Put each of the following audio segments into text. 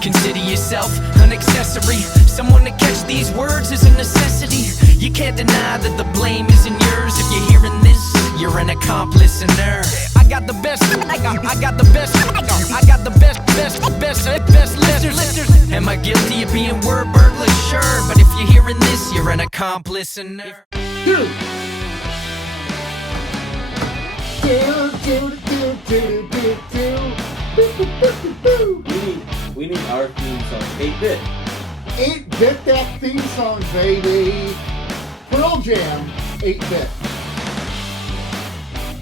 Consider yourself an accessory. Someone to catch these words is a necessity. You can't deny that the blame isn't yours. If you're hearing this, you're an accomplice listener. I got the best, I got the best, I got the best listeners. Am I guilty of being word burglar? Sure, but if you're hearing this, you're an accomplice listener. We need our theme song. 8-bit. 8-bit that theme song, baby. Pearl Jam, 8-bit.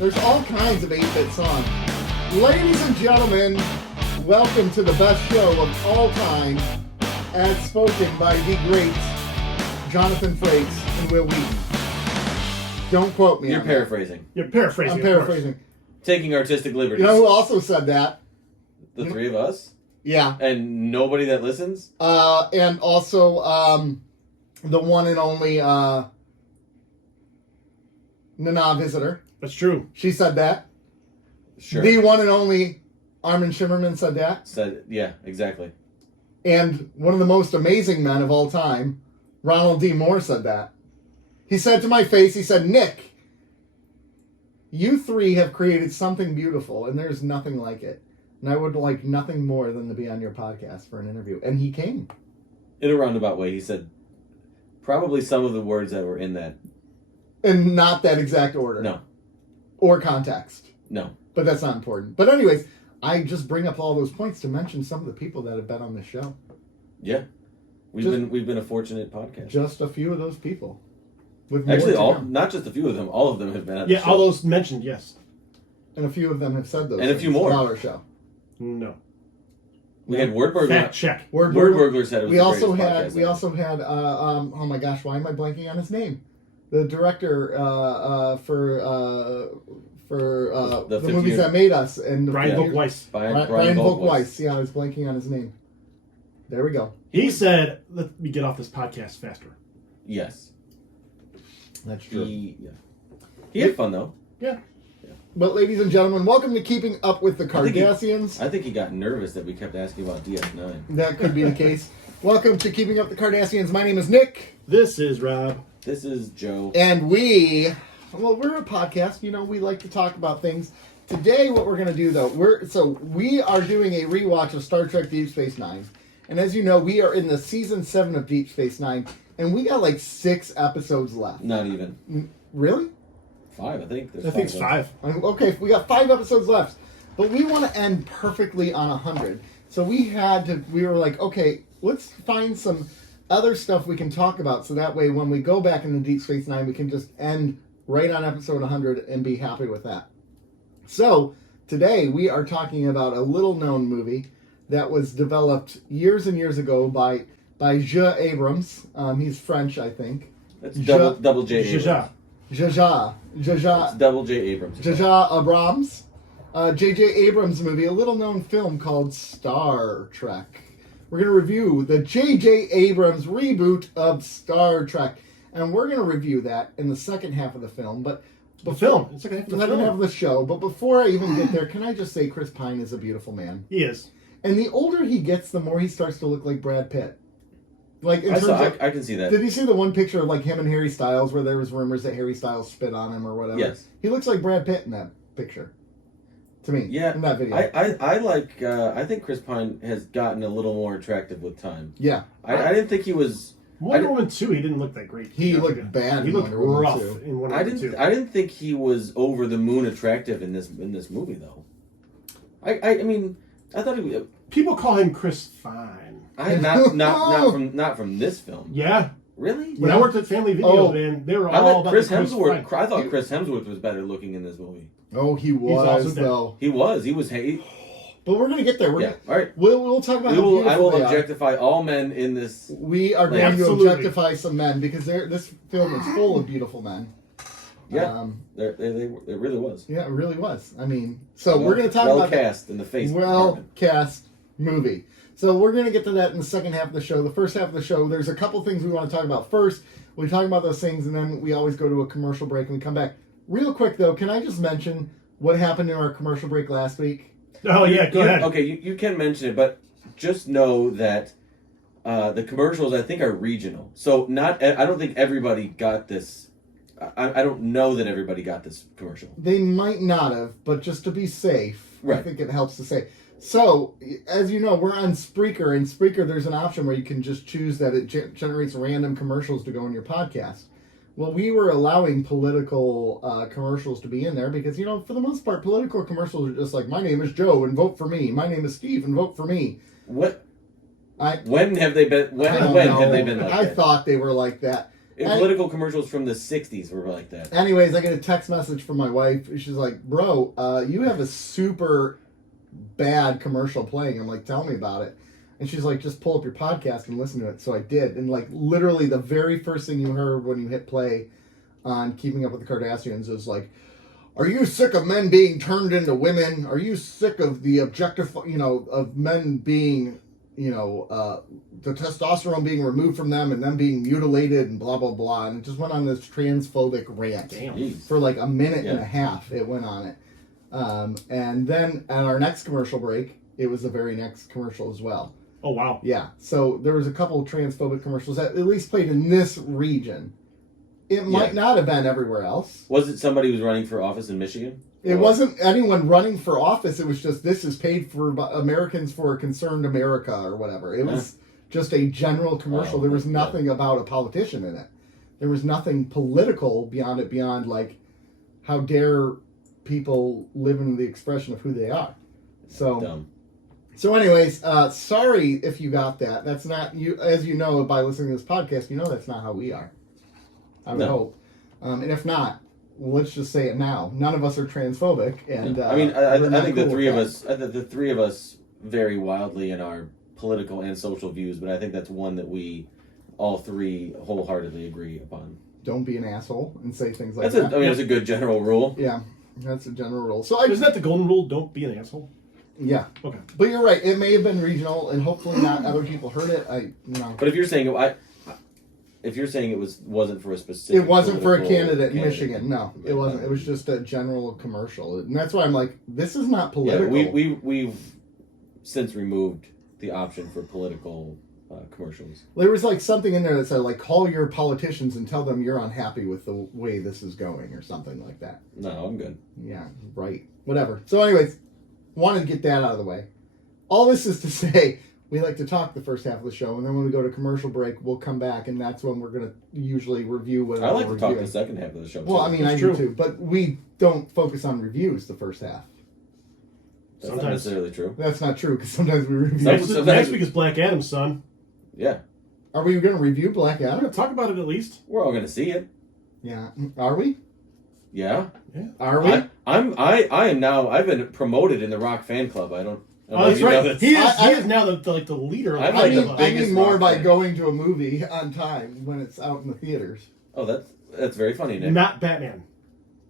There's all kinds of 8-bit songs. Ladies and gentlemen, welcome to the best show of all time, as spoken by the greats Jonathan Frakes and Will Wheaton. Don't quote me. You're paraphrasing. You're paraphrasing. I'm paraphrasing. Taking artistic liberties. You know who also said that? The three of us? Yeah. And nobody that listens? And also the one and only Nana Visitor. That's true. She said that. Sure. The one and only Armin Shimmerman said that. Yeah, exactly. And one of the most amazing men of all time, Ronald D. Moore, said that. He said to my face, he said, "Nick, you three have created something beautiful, and there's nothing like it. And I would like nothing more than to be on your podcast for an interview." And he came. In a roundabout way, he said probably some of the words that were in that. In not that exact order. No. Or context. No. But that's not important. But anyways, I just bring up all those points to mention some of the people that have been on this show. Yeah. We've been a fortunate podcast. Just a few of those people. With Actually, not just a few of them, all of them have been on the show. Yeah, all those mentioned, yes. And a few of them have said those. And a few more. On our show. No. We had Word Burglar. Fact check. Word Burglar said it was we the also greatest had. podcast We ever. also had. Oh my gosh! Why am I blanking on his name? The director for the 50 movies years. that made us and Brian Yeah. Volk-Weiss. Brian Volk-Weiss. Yeah, I was blanking on his name. There we go. He said, "Let me get off this podcast faster." Yes. That's true. He had fun, though. Yeah. But ladies and gentlemen, welcome to Keeping Up With The Cardassians. I think he got nervous that we kept asking about DS9. That could be the case. Welcome to Keeping Up The Cardassians. My name is Nick. This is Rob. This is Joe. And we're a podcast. You know, we like to talk about things. Today, what we're going to do, though, we are doing a rewatch of Star Trek Deep Space Nine. And as you know, we are in the season 7 of Deep Space Nine. And we got like 6 episodes left. Not even. Really? 5, I think. I think it's 5. Okay, we got 5 episodes left. But we want to end perfectly on 100. So we were like, okay, let's find some other stuff we can talk about. So that way, when we go back into Deep Space Nine, we can just end right on episode 100 and be happy with that. So today, we are talking about a little-known movie that was developed years and years ago by Abrams. He's French, I think. That's double J. Abrams. Jaja. Jaja. It's double J. Abrams. Jaja Abrams. J.J. Abrams movie, a little-known film called Star Trek. We're going to review the J.J. Abrams reboot of Star Trek. And we're going to review that in the second half of the film. But The film. It's like the second half of the show. But before I even get there, can I just say Chris Pine is a beautiful man. He is. And the older he gets, the more he starts to look like Brad Pitt. Like I can see that. Did you see the one picture of like him and Harry Styles where there was rumors that Harry Styles spit on him or whatever? Yes. He looks like Brad Pitt in that picture. To me. Yeah. In that video. I think Chris Pine has gotten a little more attractive with time. Yeah. I didn't think he was... Wonder Woman 2, he didn't look that great. He looked bad He in looked Wonder Woman rough 2. in Wonder Woman 2. I didn't think he was over the moon attractive in this movie, though. I mean, I thought he... People call him Chris Fine. Not from this film. Yeah. Really? When I worked at Family Video, man, they were all about Chris the Chris Hemsworth. Fine. I thought Chris Hemsworth was better looking in this movie. Oh, he was, awesome, though. He was. But we're going to get there. All right. We'll talk about how beautiful I will they are. objectify all men in this. We are going to Absolutely. objectify some men because this film is full of beautiful men. Yeah, it really was. Yeah, it really was. I mean, we're going to talk about cast in the face. Well-cast movie. So we're going to get to that in the second half of the show. The first half of the show, there's a couple things we want to talk about. First, we talk about those things, and then we always go to a commercial break, and we come back. Real quick, though, can I just mention what happened in our commercial break last week? Oh, yeah, go ahead. Okay, you can mention it, but just know that the commercials, I think, are regional. So I don't think everybody got this. I don't know that everybody got this commercial. They might not have, but just to be safe, I think it helps to say. So, as you know, we're on Spreaker. In Spreaker, there's an option where you can just choose that it generates random commercials to go in your podcast. Well, we were allowing political commercials to be in there because, for the most part, political commercials are just like, my name is Joe and vote for me. My name is Steve and vote for me. What? When have they been? When have they been like that? I thought they were like that. Political commercials from the 60s were like that. Anyways, I get a text message from my wife. She's like, bro, you have a super bad commercial playing. I'm like, tell me about it. And she's like, just pull up your podcast and listen to it. So I did. And literally the very first thing you heard when you hit play on Keeping Up With The Cardassians is like, are you sick of men being turned into women? Are you sick of the of men being, the testosterone being removed from them and them being mutilated and blah, blah, blah. And it just went on this transphobic rant. Damn. For a minute and a half. It went on it. And then at our next commercial break, it was the very next commercial as well. Oh, wow. Yeah. So there was a couple of transphobic commercials that at least played in this region. It might not have been everywhere else. Was it somebody who was running for office in Michigan? It wasn't anyone running for office. It was just, this is paid for Americans for a Concerned America or whatever. It was just a general commercial. There was nothing about a politician in it. There was nothing political beyond it, beyond how dare people live in the expression of who they are. So, Dumb. So anyways, sorry if you got that. That's not, you. As you know, by listening to this podcast, that's not how we are. I would hope. And if not, let's just say it now. None of us are transphobic. And I think the three of us, the three of us vary wildly in our political and social views, but I think that's one that we all three wholeheartedly agree upon. Don't be an asshole and say things like that. That's a good general rule. Yeah, that's a general rule. So isn't that the golden rule? Don't be an asshole. Yeah. Okay. But you're right. It may have been regional, and hopefully not other people heard it. But if you're saying it wasn't for a specific, it wasn't for a candidate in candidate. Michigan. No, it wasn't. It was just a general commercial, and that's why I'm like, this is not political. Yeah, we've since removed the option for political commercials. There was something in there that said call your politicians and tell them you're unhappy with the way this is going or something like that. No, I'm good. Yeah, right. Whatever. So anyways, wanted to get that out of the way. All this is to say, we like to talk the first half of the show, and then when we go to commercial break, we'll come back, and that's when we're going to usually review what I like to talk the second half of the show. Well, I do too, but we don't focus on reviews the first half. That's not necessarily true. That's not true, because sometimes we review. Next week is Black Adam, son. Yeah. Are we going to review Black Adam? I'm going to talk about it at least. We're all going to see it. Yeah. Are we? Yeah. Are we? I am now. I've been promoted in the Rock fan club. I don't. Oh, that's right. He is now the leader. Of I'm I the mean more by going to a movie on time when it's out in the theaters. Oh, that's very funny, Nick. Not Batman.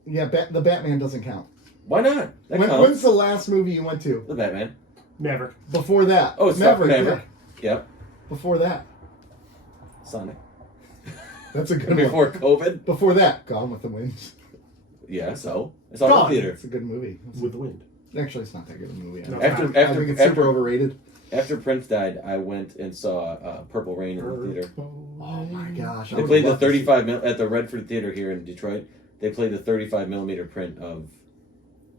Yeah, the Batman doesn't count. Why not? When's the last movie you went to? The Batman. Maverick. Before that. Oh, it's Maverick. Maverick. Yeah. Yep. Before that. Sonic. That's a good one. Before COVID. Before that, Gone with the Wind. Yeah, so it's all in the theater. It's a good movie. With the Wind. Actually, it's not that good a movie. No. I think it's super overrated. After Prince died, I went and saw Purple Rain in the theater. Oh my gosh! They played the 35 at the Redford Theater here in Detroit. They played the 35 millimeter print of.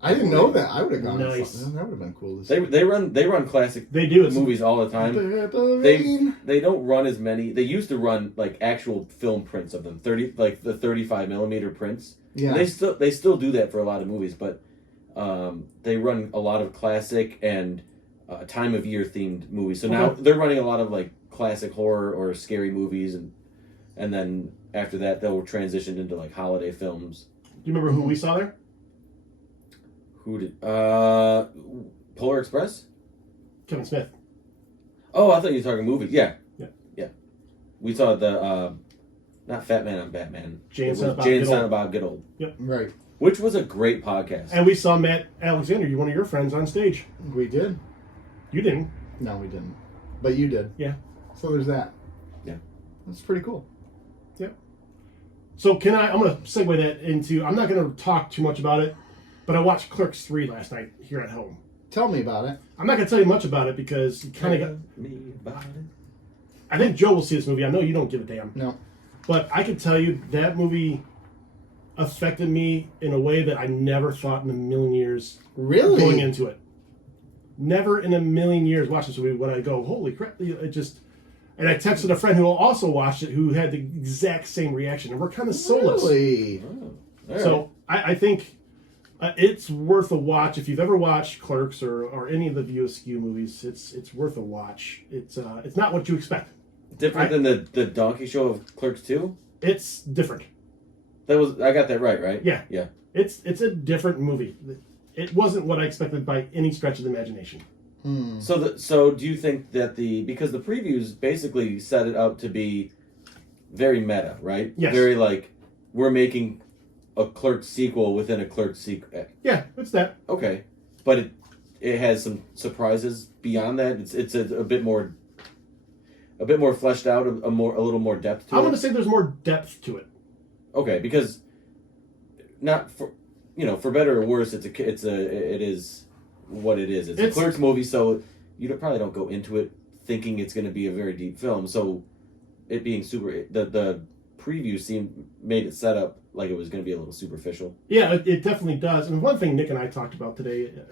I didn't know that. I would have gone. Nice. That would have been cool to see. They run classic. They do movies all the time. They don't run as many. They used to run actual film prints of them. The 35 millimeter prints. Yeah. And they still do that for a lot of movies, but they run a lot of classic and time of year themed movies. So now they're running a lot of classic horror or scary movies, and then after that they'll transition into holiday films. Do you remember who we saw there? Who did Polar Express? Kevin Smith. Oh, I thought you were talking movies. Yeah. We saw the not Fat Man on Batman. Jay and Silent Bob Get Old. Yep. Right. Which was a great podcast. And we saw Matt Alexander, one of your friends, on stage. We did. You didn't. No, we didn't. But you did. Yeah. So there's that. Yeah. That's pretty cool. Yep. So I'm going to segue that into, I'm not going to talk too much about it, but I watched Clerks 3 last night here at home. Tell me about it. I'm not going to tell you much about it because you kind of got... me about it. I think Joe will see this movie. I know you don't give a damn. No. But I can tell you that movie affected me in a way that I never thought in a million years Really? going into it. Never in a million years watch this movie would I go, holy crap. It just... And I texted a friend who also watched it who had the exact same reaction. And we're kind of soulless. Really? Oh, all So right. I think it's worth a watch. If you've ever watched Clerks or any of the View Askew movies, it's worth a watch. It's not what you expect. Different than the donkey show of Clerks 2? It's different. I got that right? Yeah. Yeah. It's a different movie. It wasn't what I expected by any stretch of the imagination. So do you think that because the previews basically set it up to be very meta, right? Yes. Very like, we're making a Clerks sequel within a Clerks sequel. Yeah, it's that. Okay. But it has some surprises beyond that. It's a bit more fleshed out, a little more depth to it. I want to say there's more depth to it. Okay, because not for for better or worse, it is what it is. It's a Clerks movie, so you probably don't go into it thinking it's going to be a very deep film. So it being the preview made it set up like it was going to be a little superficial. Yeah, it definitely does. And one thing Nick and I talked about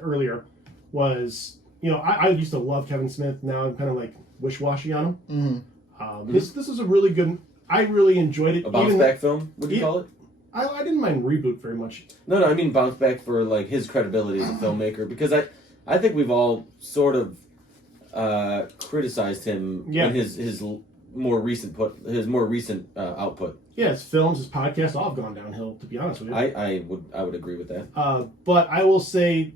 earlier was, I used to love Kevin Smith. Now I'm kind of like wish-washy on him. Mm-hmm. This is a really good. I really enjoyed it. A bounce back film, would you call it? I didn't mind Reboot very much. No, I mean bounce back for like his credibility as a filmmaker, because I think we've all sort of criticized him in his more recent output. Yeah, his films, his podcasts, all have gone downhill. To be honest with you, I would agree with that. But I will say,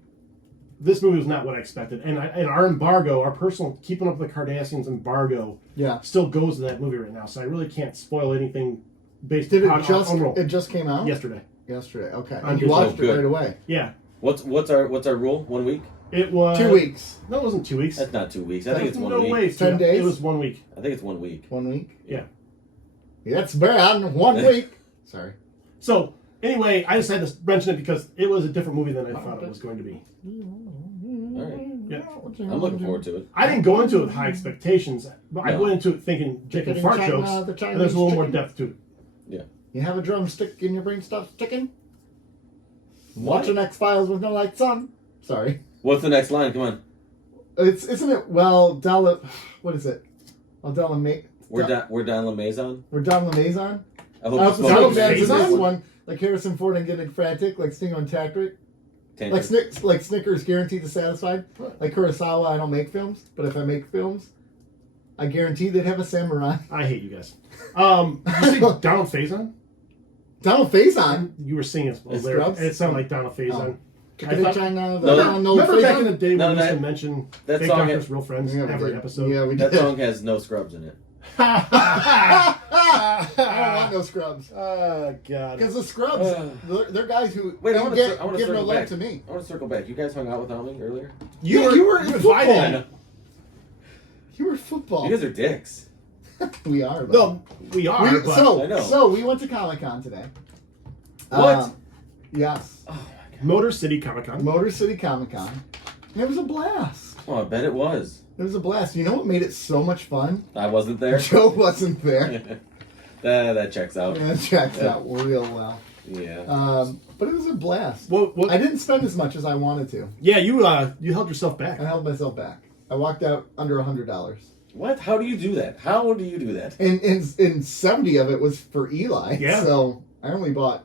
this movie was not what I expected, and our embargo, our personal Keeping Up with the Cardassians embargo, still goes to that movie right now. So I really can't spoil anything based on it just came out yesterday. Okay, And you watched it right away. Yeah. What's our rule? 1 week? It was 2 weeks. No, it wasn't 2 weeks. That's not 2 weeks. I think it's 1 week. No way. 10 days. It was 1 week. I think it's 1 week. 1 week. Yeah. That's bad. 1 week. Sorry. So anyway, I just had to mention it because it was a different movie than I thought it was going to be. All right. Yeah. I'm looking forward to it. I didn't go into it with high expectations, but I went into it thinking dick and fart jokes, and there's a little more depth to it. Yeah. You have a drumstick in your brain stops ticking? Watching X-Files with no lights on? Sorry. What's the next line? Come on. Isn't it, what is it? We're Don LeMaison? We're Don LeMaison? I hope I you was smoke so it. bad to this one. Like Harrison Ford and getting frantic, like Sting on Tactic. Like Snickers guaranteed to satisfied. Like Kurosawa, I don't make films, but if I make films, I guarantee they'd have a samurai. I hate you guys. You say Donald Faison? Donald Faison? You were singing a lyric, Scrubs? and it sounded like Donald Faison. Remember back in the day we used to mention that fake song doctors, real friends every episode? Yeah, we That did. song has no scrubs in it. I don't want no scrubs. Oh, God. Because the scrubs, they're guys who Wait, I want to give no circle love back. to me. I want to circle back. You guys hung out without me earlier? You were in invited. football. You were football. You guys are dicks. We are. But No, we are. I know. So we went to Comic-Con today. What? Yes. Oh my God. Motor City Comic Con. Motor City Comic-Con. And it was a blast. Oh, I bet it was. It was a blast. You know what made it so much fun? I wasn't there. Joe wasn't there. That checks out. That checks out real well. Yeah. But it was a blast. What? I didn't spend as much as I wanted to. Yeah, you held yourself back. I held myself back. I walked out under $100. What? How do you do that? How do you do that? And 70 of it was for Eli. Yeah. So I only bought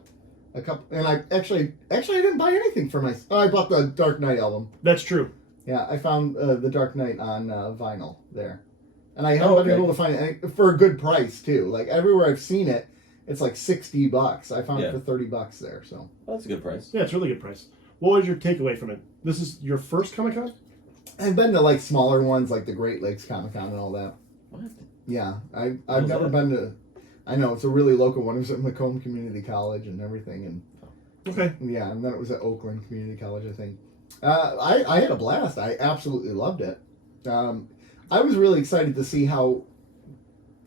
a couple. And I actually I didn't buy anything for myself. Oh, I bought the Dark Knight album. That's true. Yeah, I found the Dark Knight on vinyl there. And I haven't been able to find it for a good price, too. Like, everywhere I've seen it, it's like $60. I found it for $30 there, so. Well, that's a good price. Yeah, it's a really good price. What was your takeaway from it? This is your first Comic Con? I've been to, like, smaller ones, like the Great Lakes Comic Con and all that. What? Yeah, I've never been to... I know, it's a really local one. It was at Macomb Community College and everything, and... Okay. Yeah, and then it was at Oakland Community College, I think. I had a blast. I absolutely loved it. I was really excited to see how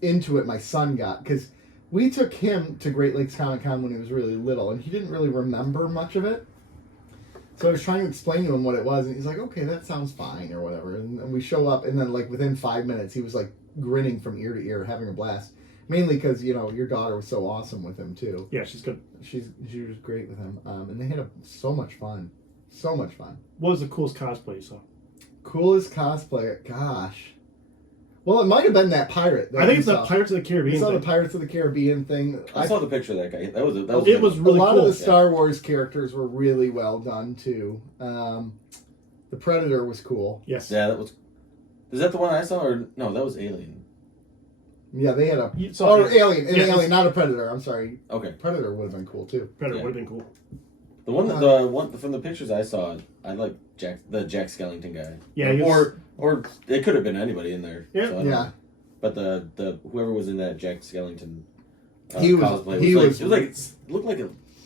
into it my son got, because we took him to Great Lakes Comic Con when he was really little, and he didn't really remember much of it. So I was trying to explain to him what it was, and he's like, "Okay, that sounds fine," or whatever. And we show up, and then like within 5 minutes, he was like grinning from ear to ear, having a blast. Mainly because your daughter was so awesome with him too. Yeah, she's good. She was great with him, and they had so much fun, so much fun. What was the coolest cosplay you saw? Coolest cosplayer, gosh. Well, it might have been that pirate. I think it's the Pirates of the Caribbean. I saw thing. the Pirates of the Caribbean thing. I saw the picture of that guy. That was It was really a lot cool. of the Star Wars characters were really well done too. The Predator was cool. Yes. Yeah, that was. Is that the one I saw, or no? That was Alien. Yeah, they had Alien, Yeah, Alien, not a Predator. I'm sorry. Okay. Predator would have been cool too. Predator would have been cool. The one from the pictures I saw, I like the Jack Skellington guy. Yeah, he was, or it could have been anybody in there. Yeah. So I don't know. But the whoever was in that Jack Skellington He was- cosplay he was- looked like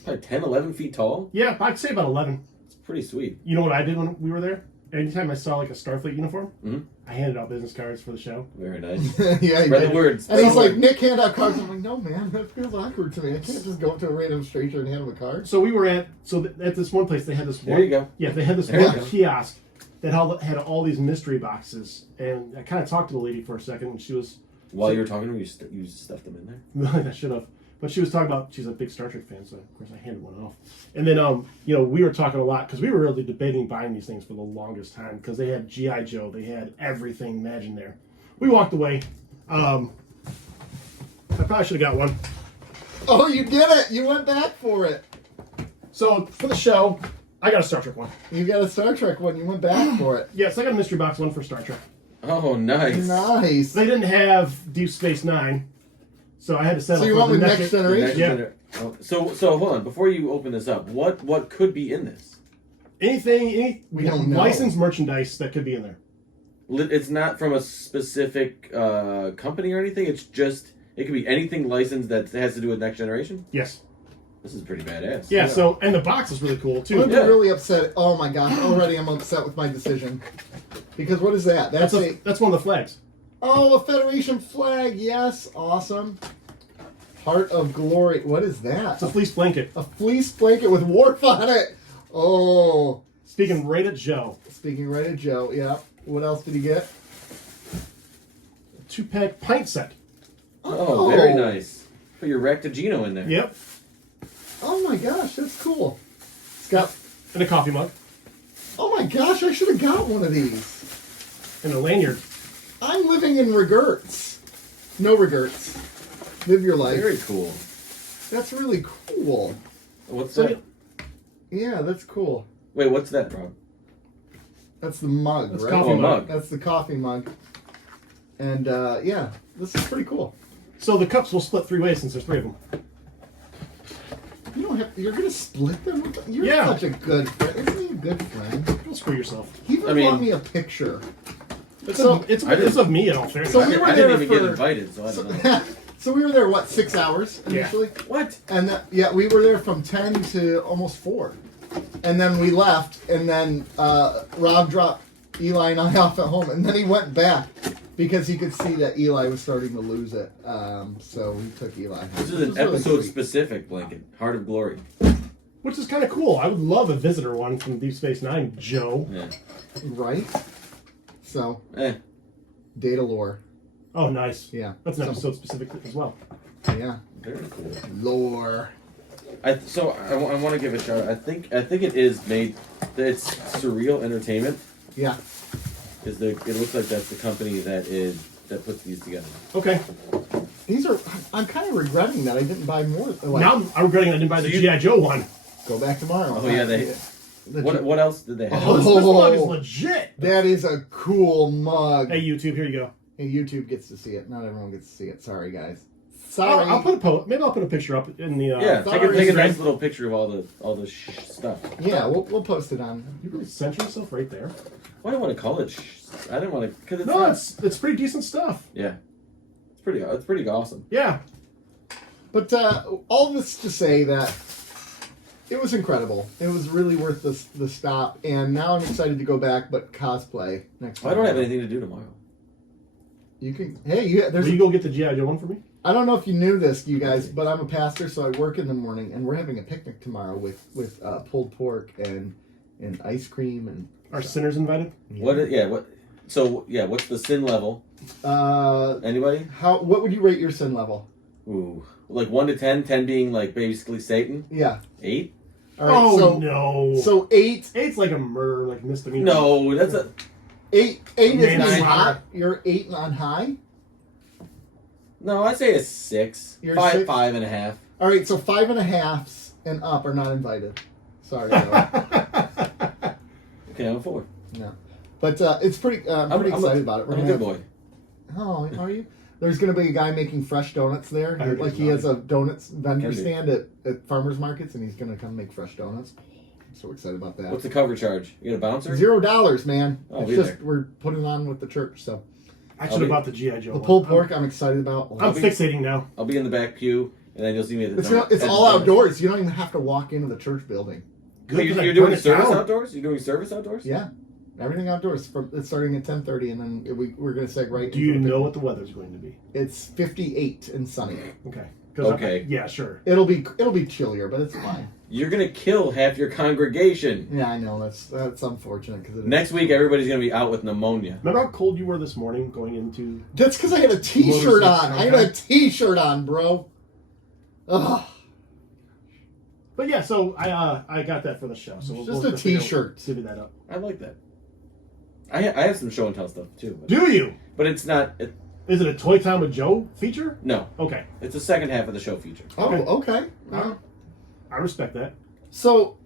probably 10, 11 feet tall. yeah, I'd say about 11. It's pretty sweet. You know what I did when we were there? Anytime I saw like a Starfleet uniform, Mhm. I handed out business cards for the show. Very nice. Yeah, he Spread did. the words. And he's Spread the like, Nick, hand out cards. I'm like, no, man, that feels awkward to me. I can't just go up to a random stranger and hand him a card. So we were at at this one place. They had this. There one, you go. Yeah, they had this There you one go. kiosk that had all these mystery boxes, and I kind of talked to the lady for a second, and she was. While you were talking to her, you stuffed them in there. I should have. But she was talking about, she's a big Star Trek fan, so of course I handed one off. And then, we were talking a lot, because we were really debating buying these things for the longest time, because they had G.I. Joe, they had everything imagined there. We walked away. I probably should have got one. Oh, you did it! You went back for it. So, for the show, I got a Star Trek one. You got a Star Trek one. You went back for it. Yes, I got a mystery box one for Star Trek. Oh, nice. Nice. They didn't have Deep Space Nine, so I had to settle So you for went the with next Next The Generation? next gener- So hold on. Before you open this up, what could be in this? We don't know. licensed merchandise that could be in there. It's not from a specific company or anything. It could be anything licensed that has to do with Next Generation. Yes. This is pretty badass. Yeah, so, and the box is really cool, too. I'm really upset. Oh my gosh! Already, I'm upset with my decision. Because what is that? That's That's one of the flags. a Federation flag. Yes, awesome. Heart of Glory. What is that? It's a fleece blanket. A fleece blanket with Worf on it. Oh. Speaking right at Joe. Speaking right at Joe. Yeah. What else did he get? A 2-pack pint set. Oh, very nice. Put your Ractagino in there. Yep. Oh my gosh, that's cool. It's got. And a coffee mug. Oh my gosh, I should have got one of these. And a lanyard. I'm living in regrets. No regrets. Live your life. Very cool. That's really cool. What's So, that? Yeah, that's cool. Wait, what's that, Rob? That's the mug, That's right? coffee Oh, mug. mug. That's the coffee mug. And yeah, this is pretty cool. So the cups will split 3 ways since there's 3 of them. You don't have. You're gonna split them. You're Yeah. such a good friend. Isn't he a good friend? Don't screw yourself. He even brought me a picture. It's, So- it's of me in all fairness. So we were I there didn't even for- get invited, so I don't know. So, so we were there, what, 6 hours initially? What? And yeah, we were there from 10 to almost 4. And then we left, and then Rob dropped Eli and I off at home, and then he went back because he could see that Eli was starting to lose it. So we took Eli home. This is which an was really sweet. episode-specific blanket. Heart of Glory. Which is kind of cool. I would love a visitor one from Deep Space Nine, Joe. Yeah. Right? So, Eh. data lore. Oh, nice. Yeah. That's an So- episode specific as well. Yeah. Very cool. Lore. I want to give a shout out. I think it is made. It's Surreal Entertainment. Yeah. It looks like that's the company that puts these together. Okay. These are. I'm kind of regretting that I didn't buy more. Like, Now I'm regretting I didn't buy the G.I. Joe one. go back tomorrow. Oh yeah, What else did they have? Oh, this mug is legit. That is a cool mug. Hey, YouTube, here you go. Hey, YouTube gets to see it. Not everyone gets to see it. Sorry, guys. Sorry. I'll put maybe I'll put a picture up in the. Yeah, take sorry. a nice little picture of all the stuff. Yeah, we'll post it on. You really censor yourself right there. Why do I want to call it? I didn't want to because it's No, not. it's pretty decent stuff. Yeah, it's pretty awesome. Yeah. But all this to say that it was incredible. It was really worth the stop. And now I'm excited to go back, but cosplay next time. I don't have anything to do tomorrow. You can. Hey, Will you go get the G.I. Joe one for me? I don't know if you knew this, you guys, but I'm a pastor, so I work in the morning, and we're having a picnic tomorrow with pulled pork and and ice cream and. Are sinners invited? What's the sin level? Anybody? What would you rate your sin level? Ooh, like 1 to 10. 10 being like basically Satan. Yeah. 8. All right, no. So 8. 8's like a murder, like misdemeanor. No, that's a 8 is 9. hot. You're 8 on high. No, I'd say a 6. You're 5, 6? 5.5. All right, so 5.5s and up are not invited. Sorry. Okay, I'm a 4. No, but it's pretty. I'm pretty excited about it. I'm a good boy. Oh, are you? There's going to be a guy making fresh donuts there. I heard Like he he was has a donuts vendor Can do. stand at farmers markets, and he's going to come make fresh donuts. I'm so excited about that. What's the cover charge? You got a bouncer? $0, man. I'll It's be just there. we're putting it on with the church. So I should have bought the G.I. Joe the one. pulled pork, I'm excited about. I'm fixating now. I'll be in the back pew, and then you'll see me at the It's all outdoors. You don't even have to walk into the church building. Wait, Good, 'cause I you're doing burn it service down. outdoors? You're doing service outdoors? Yeah, everything outdoors. It's starting at 10:30, and then we're going to seg right. Do you know what the weather's going to be? It's 58 and sunny. Okay. Okay. Yeah, sure. It'll be chillier, but it's fine. You're gonna kill half your congregation. Yeah, I know that's unfortunate because Next week, everybody's gonna be out with pneumonia. Remember how cold you were this morning going into... That's because I had a T-shirt on. Motorcycle. I had a T-shirt on, bro. Ugh. But yeah, so I got that for the show. So Just a T-shirt. Divvy that up. I like that. I have some show and tell stuff too. Do you? But it's not. Is it a Toy Time with Joe feature? No, Okay. it's the second half of the show feature. Oh, okay. I respect that. So,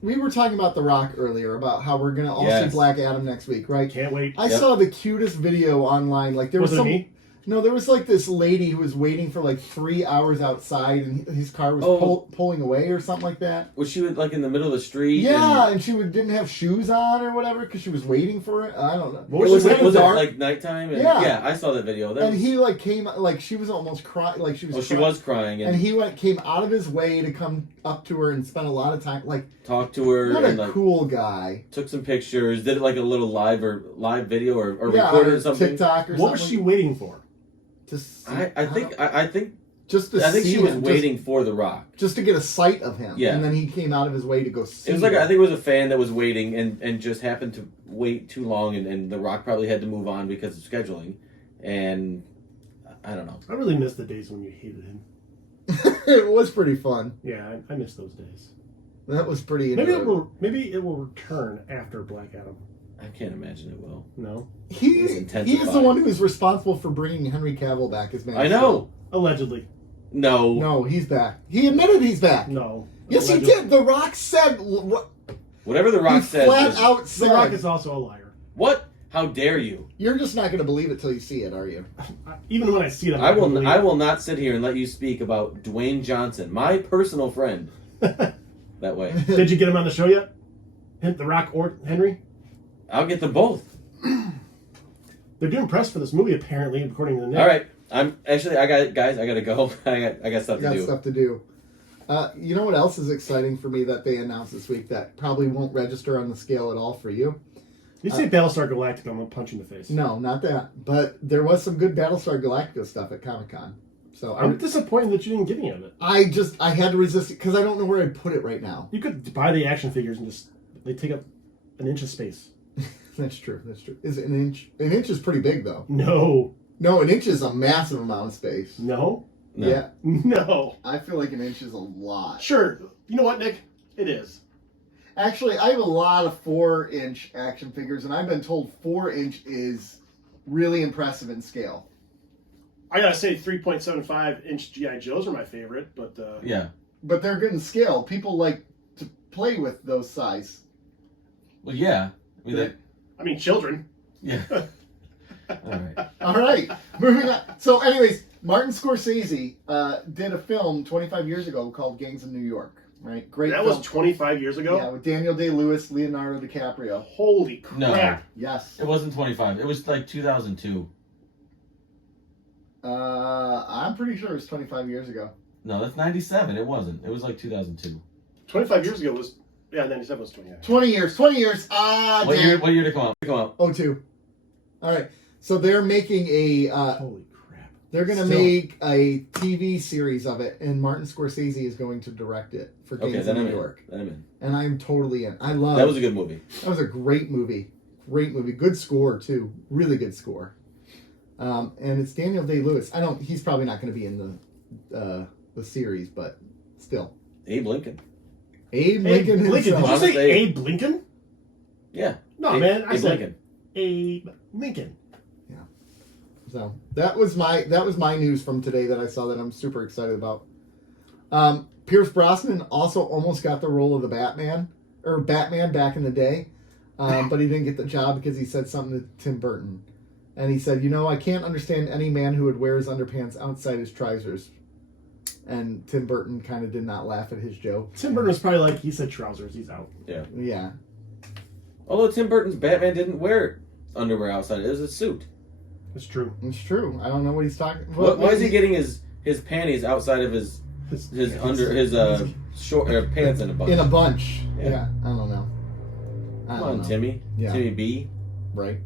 we were talking about The Rock earlier, about how we're going to all Yes. see Black Adam next week, right? Can't wait. I Yep. saw the cutest video online. Like there was Was it some. me? No, there was like this lady who was waiting for like 3 hours outside, and his car was Oh. pulling away or something like that. Was she like in the middle of the street? Yeah, and she didn't have shoes on or whatever because she was waiting for it. I don't know. What Was, was it, it was it dark? like nighttime? And, Yeah. I saw that video. That And was, he like came like she was almost crying, like she was. oh, she crying. was crying And and he came out of his way to come up to her and spend a lot of time. Like, talked to her what and a like cool guy. took some pictures. Did like a little live video or Yeah, recorded or something. TikTok or something. What was she waiting for? To see, I think just to I think see she was him, waiting for The Rock. just to get a sight of him. Yeah. And then he came out of his way to go see. It was like him. I think it was a fan that was waiting and just happened to wait too long and The Rock probably had to move on because of scheduling, and I don't know. I really miss the days when you hated him. It was pretty fun. Yeah, I miss those days. That was pretty. Maybe it will return after Black Adam. I can't imagine it will. No, He It's is intensified. the one who is responsible for bringing Henry Cavill back as Man. I of know. allegedly. No. No, he's back. He admitted he's back. No. Yes, he Allegedly. did. The Rock said. Whatever The Rock He said. flat was- out The said. Rock is also a liar. What? How dare you? You're just not going to believe it till you see it, are you? Even when I see it, I'm I not gonna will. believe I it. will not sit here and let you speak about Dwayne Johnson, my personal friend. That way, Did you get him on the show yet? Hint The Rock or Henry? I'll get them both. They're doing press for this movie, apparently, according to the net. All right. I'm actually. I got guys. I gotta go. I got stuff to Got do. stuff to do. You know what else is exciting for me that they announced this week that probably won't register on the scale at all for you? You say Battlestar Galactica, I'm gonna punch you in the face. No, not that. But there was some good Battlestar Galactica stuff at Comic-Con. So I'm disappointed that you didn't get any of it. I had to resist it because I don't know where I'd put it right now. You could buy the action figures and just they take up an inch of space. That's true. That's true. Is it an inch? An inch is pretty big though. No. No, an inch is a massive amount of space. No. No. Yeah, No. I feel like an inch is a lot. Sure. You know what, Nick? It is. Actually, I have a lot of 4-inch action figures, and I've been told 4-inch is really impressive in scale. I gotta say 3.75 inch G.I. Joes are my favorite, but Yeah. But they're good in scale. People like to play with those size. Well, yeah. I mean, I mean children. yeah. All right. All right, moving on. So, anyways, Martin Scorsese did a film 25 years ago called Gangs of New York. Right, great. That film. was 25 years ago? Yeah, with Daniel Day-Lewis, Leonardo DiCaprio. Holy crap. No. Yes. It wasn't 25. It was like 2002. I'm pretty sure it was 25 years ago. No, that's 97. It wasn't. It was like 2002. 25 years ago was... Yeah, 97 was 20 years. 20 years. 20 years. Ah, What damn. year? What year to come out? Come out. 02. All right. So they're making a Holy crap. They're going to Still. make a TV series of it, and Martin Scorsese is going to direct it for Gangs of New York. Then I'm in. And I'm totally in. That was a good movie. That was a great movie. Great movie. Good score, too. Really good score. And it's Daniel Day-Lewis. He's probably not going to be in the series, but still. Abe Lincoln. Abe Lincoln Did you himself. say Abe Lincoln? Yeah. No, man. I Abe said Lincoln. Abe Lincoln. So that was my news from today that I saw that I'm super excited about. Pierce Brosnan also almost got the role of the Batman back in the day, but he didn't get the job because he said something to Tim Burton, and he said, I can't understand any man who would wear his underpants outside his trousers. And Tim Burton kind of did not laugh at his joke. Tim Burton was probably like, he said trousers, he's out. Yeah. Yeah. Although Tim Burton's Batman didn't wear underwear outside, it was a suit. It's true. It's true. I don't know what he's talking about. Why is he getting his panties outside of his short pants in a bunch? In a bunch. Yeah. I don't know. Come on, Timmy. Yeah. Timmy B. Right.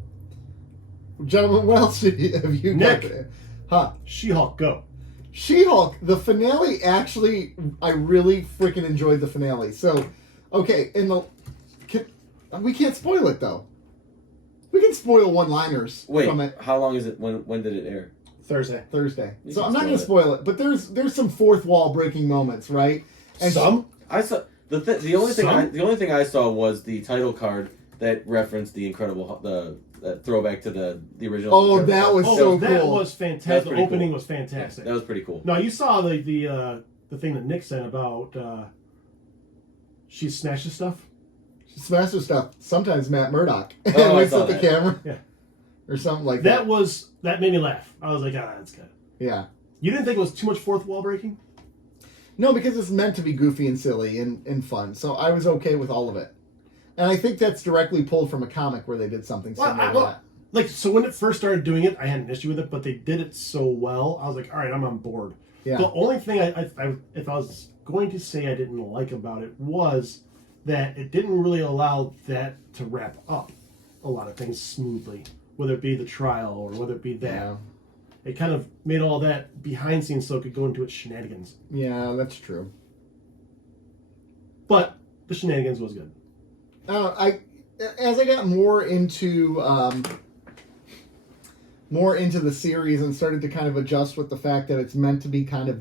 Gentlemen, what else have you got? Nick. Huh. She-Hulk, go. She-Hulk, the finale, actually, I really freaking enjoyed the finale. So, okay, we can't spoil it, though. We can spoil one-liners from it. How long is it? When did it air? Thursday. So I'm not going to spoil it, but there's some fourth wall breaking moments, right? And I saw the only thing I saw was the title card that referenced the that throwback to the original. Oh, that was so cool. That was fantastic. The opening was fantastic. That was pretty cool. Now you saw the thing that Nick said about she snatches stuff. She smashes stuff. Sometimes Matt Murdock Oh, looks at the camera. Yeah. Or something like that. That made me laugh. I was like, that's good. Yeah. You didn't think it was too much fourth wall breaking? No, because it's meant to be goofy and silly and fun. So I was okay with all of it. And I think that's directly pulled from a comic where they did something similar to that. So when it first started doing it, I had an issue with it, but they did it so well. I was like, all right, I'm on board. Yeah. The only thing if I was going to say I didn't like about it was that it didn't really allow that to wrap up a lot of things smoothly, whether it be the trial or whether it be that. Yeah. It kind of made all that behind scenes so it could go into its shenanigans. Yeah, that's true. But the shenanigans was good. As I got more into the series and started to kind of adjust with the fact that it's meant to be kind of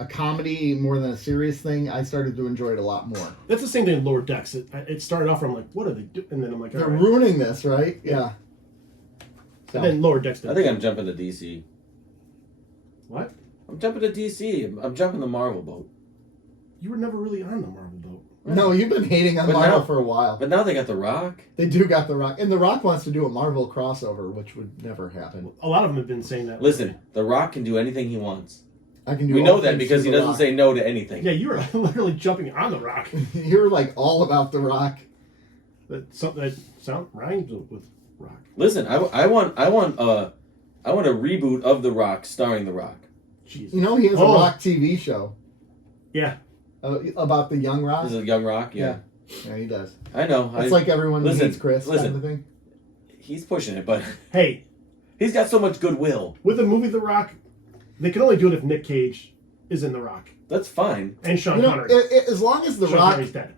a comedy more than a serious thing, I started to enjoy it a lot more. That's the same thing in Lower Decks. It started off, I'm like, what are they doing? And then I'm like, they're ruining this, right? Yeah. And then Lower Decks did. I think I'm jumping to DC. What? I'm jumping to DC. I'm jumping the Marvel boat. You were never really on the Marvel boat. No, you've been hating on Marvel for a while. But now they got The Rock. They do got The Rock. And The Rock wants to do a Marvel crossover, which would never happen. A lot of them have been saying that. Listen, The Rock can do anything he wants. I can do. We know that because he doesn't say no to anything. Yeah, you were literally jumping on The Rock. You're like all about The Rock. That sound rhymes with Rock. Listen, I want a reboot of The Rock starring The Rock. Jeez. You know he has a Rock TV show. Yeah. About the young Rock. Is it Young Rock? Yeah. Yeah, he does. I know. It's like everyone hates Chris kind of thing. He's pushing it, but hey, he's got so much goodwill. With the movie The Rock, they can only do it if Nick Cage is in The Rock. That's fine. And Sean Connery. As long as Sean Rock Connery's dead.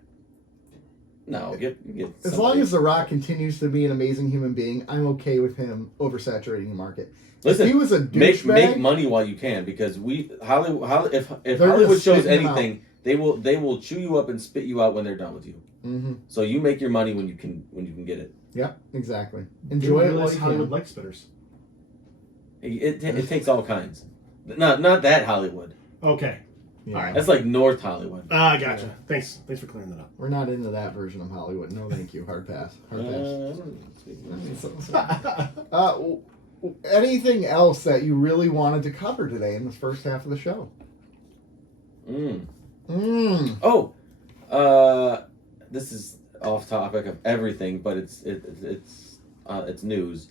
No, get as long as The Rock continues to be an amazing human being, I'm okay with him oversaturating the market. Listen, if he was a douchebag, make money while you can, because if Hollywood shows anything, they will chew you up and spit you out when they're done with you. Mm-hmm. So you make your money when you can get it. Yeah, exactly. Enjoy it while you Hollywood can. like spitters. It takes all kinds. Not that Hollywood. Okay. Yeah. All right. That's like North Hollywood. Gotcha. Yeah. Thanks for clearing that up. We're not into that version of Hollywood. No, thank you. Hard pass. Anything else that you really wanted to cover today in the first half of the show? Oh, this is off topic of everything, but it's news.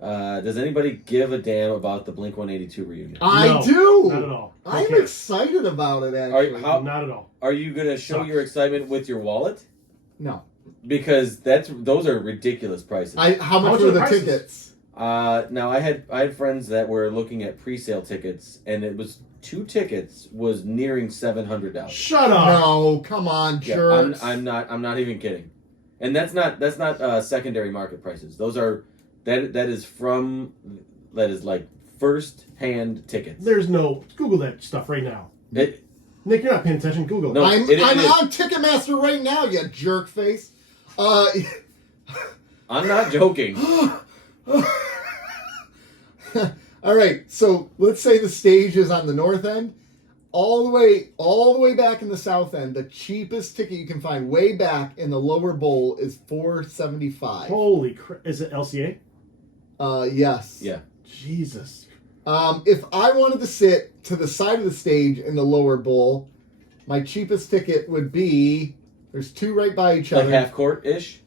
Does anybody give a damn about the Blink-182 reunion? I do. Not at all. I'm excited about it. Actually, not at all. Are you gonna show your excitement with your wallet? No, because those are ridiculous prices. How much were the tickets? Now I had friends that were looking at pre-sale tickets, and it was 2 tickets was nearing $700. Shut up. No, come on, Yeah, jerks. I'm not even kidding, and that's not secondary market prices. Those are that is like first-hand tickets. There's no Google that stuff right now. It, Nick, you're not paying attention. Google. No. I'm it is. on Ticketmaster right now, you jerk face. I'm not joking. All right, so let's say the stage is on the north end, all the way back in the south end. The cheapest ticket you can find way back in the lower bowl is $475. Holy crap! Is it LCA? Yes. Yeah. Jesus. If I wanted to sit to the side of the stage in the lower bowl, my cheapest ticket would be, there's 2 right by each Like other. half court ish.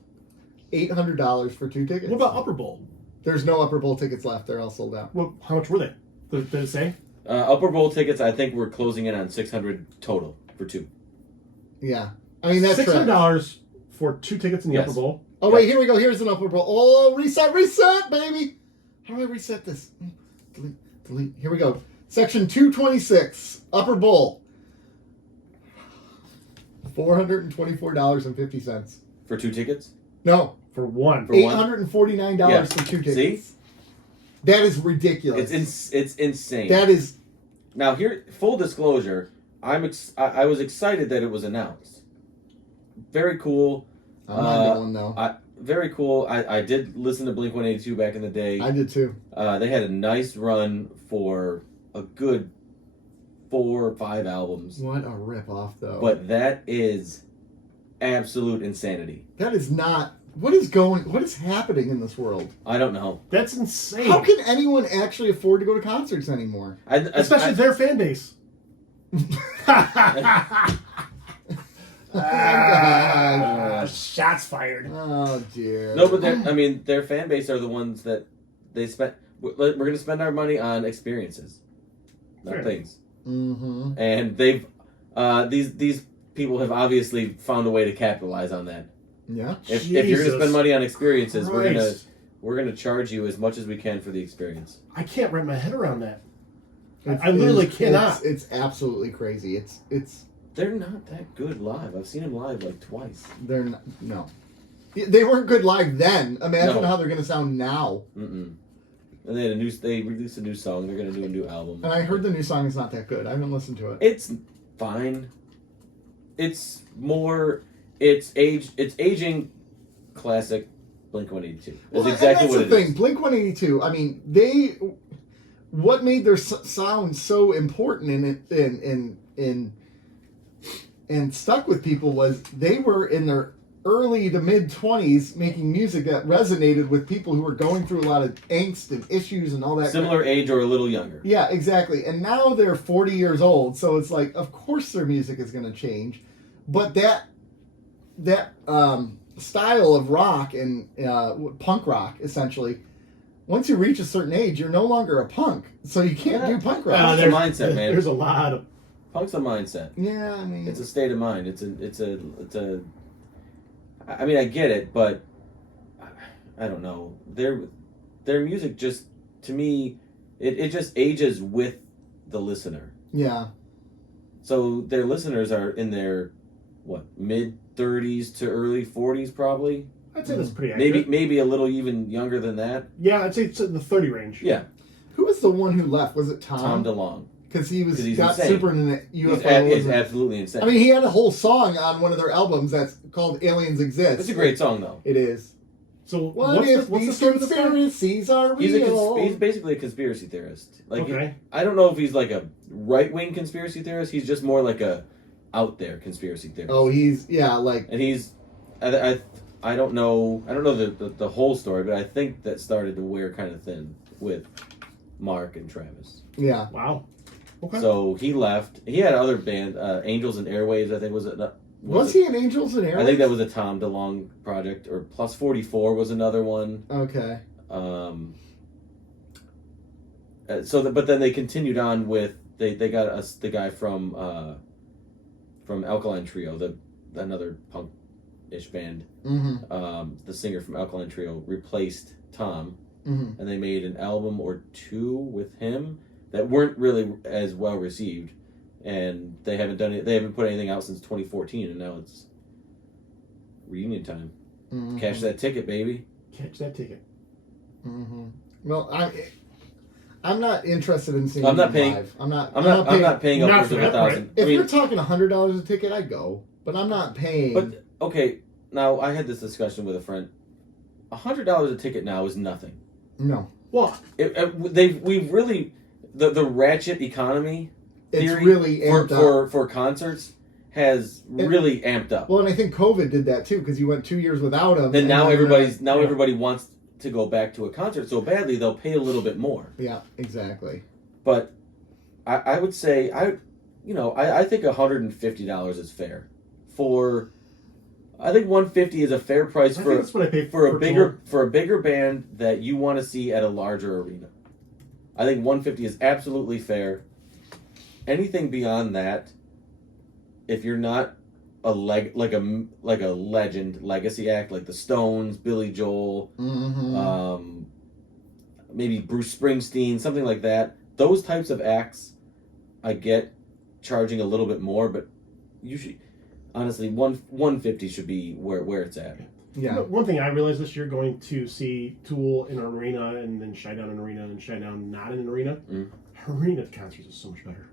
$800 for 2 tickets. What about Upper Bowl? There's no upper bowl tickets left. They're all sold out. Well, how much were they? Did it say? Upper bowl tickets, I think we're closing in on $600 total for 2. Yeah. I mean, that's $600 for 2 tickets in the Yes. Upper Bowl. Oh, wait, here we go. Here's an upper bowl. Oh, reset, baby. How do I reset this? Delete. Here we go. Section 226, upper bowl. $424.50. For 2 tickets. No, For one. For one? $849 Yeah. for 2 tickets. See? That is ridiculous. It's insane. That is. Now here, full disclosure, I was excited that it was announced. Very cool. I'm not going though. Very cool. I did listen to Blink-182 back in the day. I did too. They had a nice run for a good 4 or 5 albums. What a rip-off, though. But that is absolute insanity. That is not. What is happening in this world? I don't know. That's insane. How can anyone actually afford to go to concerts anymore? Especially their fan base. Shots fired. Oh dear. No, but their fan base are the ones that they spent. We're going to spend our money on experiences, not Fair. things. Mm-hmm. And they've these people have obviously found a way to capitalize on that. Yeah. If you're going to Jesus spend money on experiences, Christ. we're gonna charge you as much as we can for the experience. I can't wrap my head around that. I literally cannot. It's absolutely crazy. It's. They're not that good live. I've seen them live like twice. They're not, no. They weren't good live then. Imagine No. how they're going to sound now. Mm-mm. And they released a new song. They're gonna do a new album. And I heard the new song is not that good. I haven't listened to it. It's fine. It's aging classic Blink-182. That's Well, exactly and what that's it the is. thing. Blink-182. I mean, what made their sound so important and stuck with people was they were in their early to mid 20s making music that resonated with people who were going through a lot of angst and issues and all that. Similar age or a little younger. Yeah, exactly. And now they're 40 years old, so it's like, of course their music is going to change, but that style of rock and punk rock, essentially, once you reach a certain age, you're no longer a punk, so you can't do punk rock. It's a there's- mindset, man. There's a lot of. Punk's a mindset. Yeah, I mean, It's a state of mind. It's a. I mean, I get it, but I don't know. Their music just, to me, it just ages with the listener. yeah. So their listeners are in their mid 30s to early 40s probably. I'd say that's pretty accurate. Maybe a little even younger than that. Yeah, I'd say it's in the 30 range. Yeah, Who was the one who left? Was it Tom DeLonge. Because he 'Cause he's got insane. super into UFO. He's absolutely insane. I mean, he had a whole song on one of their albums that's called "Aliens Exist." It's a great song though. It is. So What if what's the these story of this guy? conspiracies are real? He's basically a conspiracy theorist. Like Okay. I don't know if he's like a right wing conspiracy theorist. He's just more like a out there conspiracy theorist. Oh, like And he's I don't know the whole story, but I think that started to wear kind of thin with Mark and Travis. yeah. Wow. Okay. So he left. He had other band, Angels and Airwaves. I think Was he in Angels and Airwaves? I think that was a Tom DeLonge project, or Plus 44 was another one. Okay. But then they continued on with they got us the guy from Alkaline Trio, another punk-ish band. Mm-hmm. The singer from Alkaline Trio replaced Tom, and they made an album or two with him that weren't really as well received, and they haven't done it. They haven't put anything out since 2014, and now it's reunion time. Cash that ticket, baby. Catch that ticket. Well, I'm not interested in seeing. I'm not them paying. live. I'm not paying Not upwards for of that, $1,000. right? If you're talking $100 a ticket, I'd go. But I'm not paying. But okay, now I had this discussion with a friend. $100 a ticket now is nothing. No. Well, We've really the ratchet economy It's theory really amped up. for concerts has really amped up. Well, and I think COVID did that too, because you went 2 years without them. Then now everybody wants to go back to a concert so badly they'll pay a little bit more. Yeah, exactly. But I would say I think $150 is fair. I think $150 is a fair price I think that's what I pay for a tour. bigger band that you want to see at a larger arena. I think $150 is absolutely fair. Anything beyond that, if you're not like a legend legacy act like the Stones, Billy Joel, maybe Bruce Springsteen, something like that. Those types of acts, I get charging a little bit more, but usually, honestly, $150 should be where it's at. Yeah. One thing I realized this year, going to see Tool in an arena and then Shinedown in an arena and Shinedown not in an arena, arena concerts is so much better.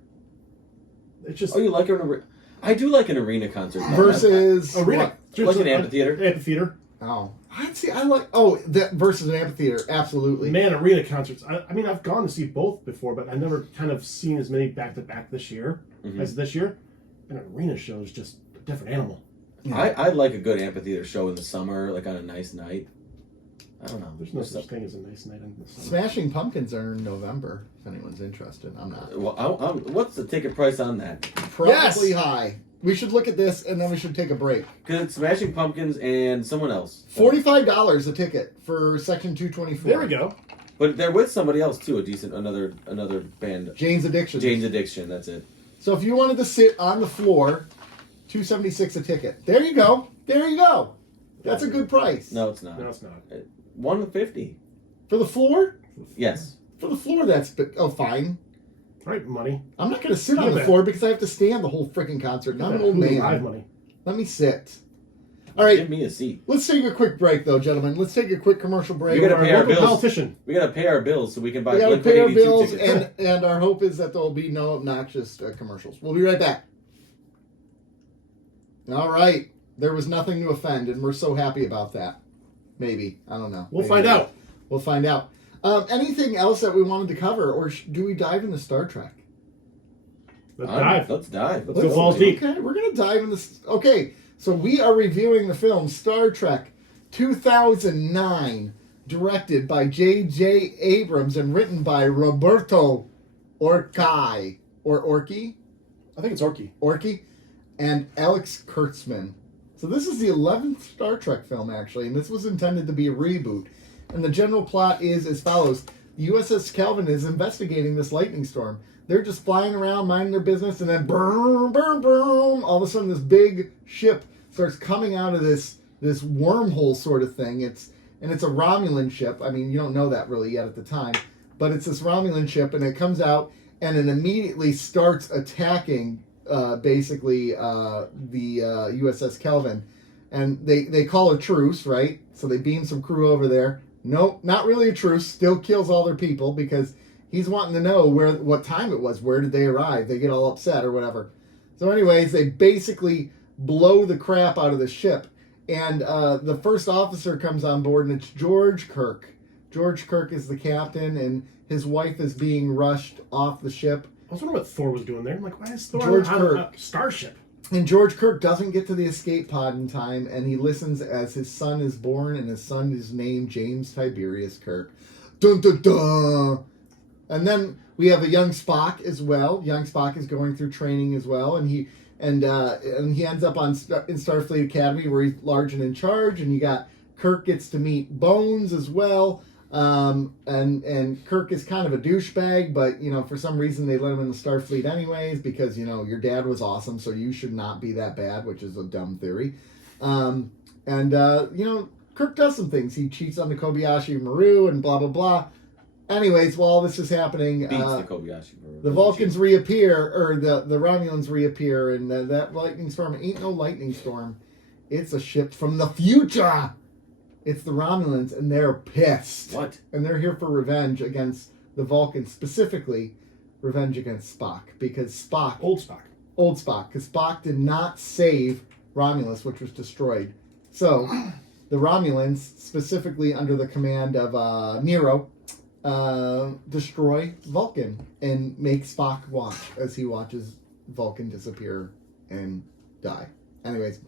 It's just you like an arena? I do like an arena concert. Versus arena, like an amphitheater. Amphitheater. Oh, that versus an amphitheater. Absolutely. Man, arena concerts. I mean, I've gone to see both before, but I've never kind of seen as many back to back this year as this year. An arena show is just a different animal. Yeah. I like a good amphitheater show in the summer, like on a nice night. I don't know. There's no such thing as a nice night in the summer. Smashing Pumpkins are in November. If anyone's interested, I'm not. Well, what's the ticket price on that? Probably high. We should look at this and then we should take a break. Because it's Smashing Pumpkins and someone else. $45 a ticket for Section 224. There we go. But they're with somebody else too. Another band. Jane's Addiction. Jane's Addiction. That's it. So if you wanted to sit on the floor, $276 a ticket. There you go. There you go. That's a good price. No, it's not. No, it's not. $150. For the floor? Yes. For the floor, that's fine. Right, money. I'm not going to sit on the floor because I have to stand the whole freaking concert. I'm an old man. Live money. Let me sit. All right. Give me a seat. Let's take a quick break, though, gentlemen. Let's take a quick commercial break. We gotta pay our Local bills. politician. We gotta pay our bills so we can buy We gotta pay our Blink-182 bills, tickets. and our hope is that there will be no obnoxious commercials. We'll be right back. All right. There was nothing to offend, and we're so happy about that. Maybe. I don't know. We'll Maybe. find out. We'll find out. Anything else that we wanted to cover, or do we dive into Star Trek? Let's dive. Let's dive. Let's go balls deep. Okay, we're going to dive into... Okay, so we are reviewing the film Star Trek 2009, directed by J.J. Abrams and written by Roberto Orci. Or Orci? I think it's Orky. Orci? And Alex Kurtzman. So this is the 11th Star Trek film, actually, and this was intended to be a reboot. And the general plot is as follows. The USS Kelvin is investigating this lightning storm. They're just flying around, minding their business, and then boom, boom, boom. All of a sudden, this big ship starts coming out of this wormhole sort of thing. It's a Romulan ship. I mean, you don't know that really yet at the time, but it's this Romulan ship, and it comes out, and it immediately starts attacking basically the USS Kelvin. And they call a truce, right? So they beam some crew over there. Nope, not really a truce. Still kills all their people because he's wanting to know what time it was. Where did they arrive? They get all upset or whatever. So anyways, they basically blow the crap out of the ship. And the first officer comes on board, and it's George Kirk. George Kirk is the captain, and his wife is being rushed off the ship. I was wondering what Thor was doing there. I'm like, why is Thor George on Kirk. a starship? And George Kirk doesn't get to the escape pod in time, and he listens as his son is born, and his son is named James Tiberius Kirk. Dun dun dun! And then we have a young Spock as well. Young Spock is going through training as well, and he ends up in Starfleet Academy where he's large and in charge. And you got Kirk gets to meet Bones as well. And Kirk is kind of a douchebag, but for some reason they let him in the Starfleet anyways because your dad was awesome, so you should not be that bad, which is a dumb theory. Kirk does some things. He cheats on the Kobayashi Maru and blah, blah, blah. Anyways, while all this is happening, Beats the Kobayashi Maru. the Vulcans reappear, or the Romulans reappear, and that lightning storm ain't no lightning storm. It's a ship from the future. It's the Romulans, and they're pissed. What? And they're here for revenge against the Vulcans, specifically revenge against Spock, because Spock... Old Spock. Old Spock, because Spock did not save Romulus, which was destroyed. So, the Romulans, specifically under the command of Nero, destroy Vulcan and make Spock watch as he watches Vulcan disappear and die. Anyways,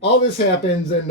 all this happens, and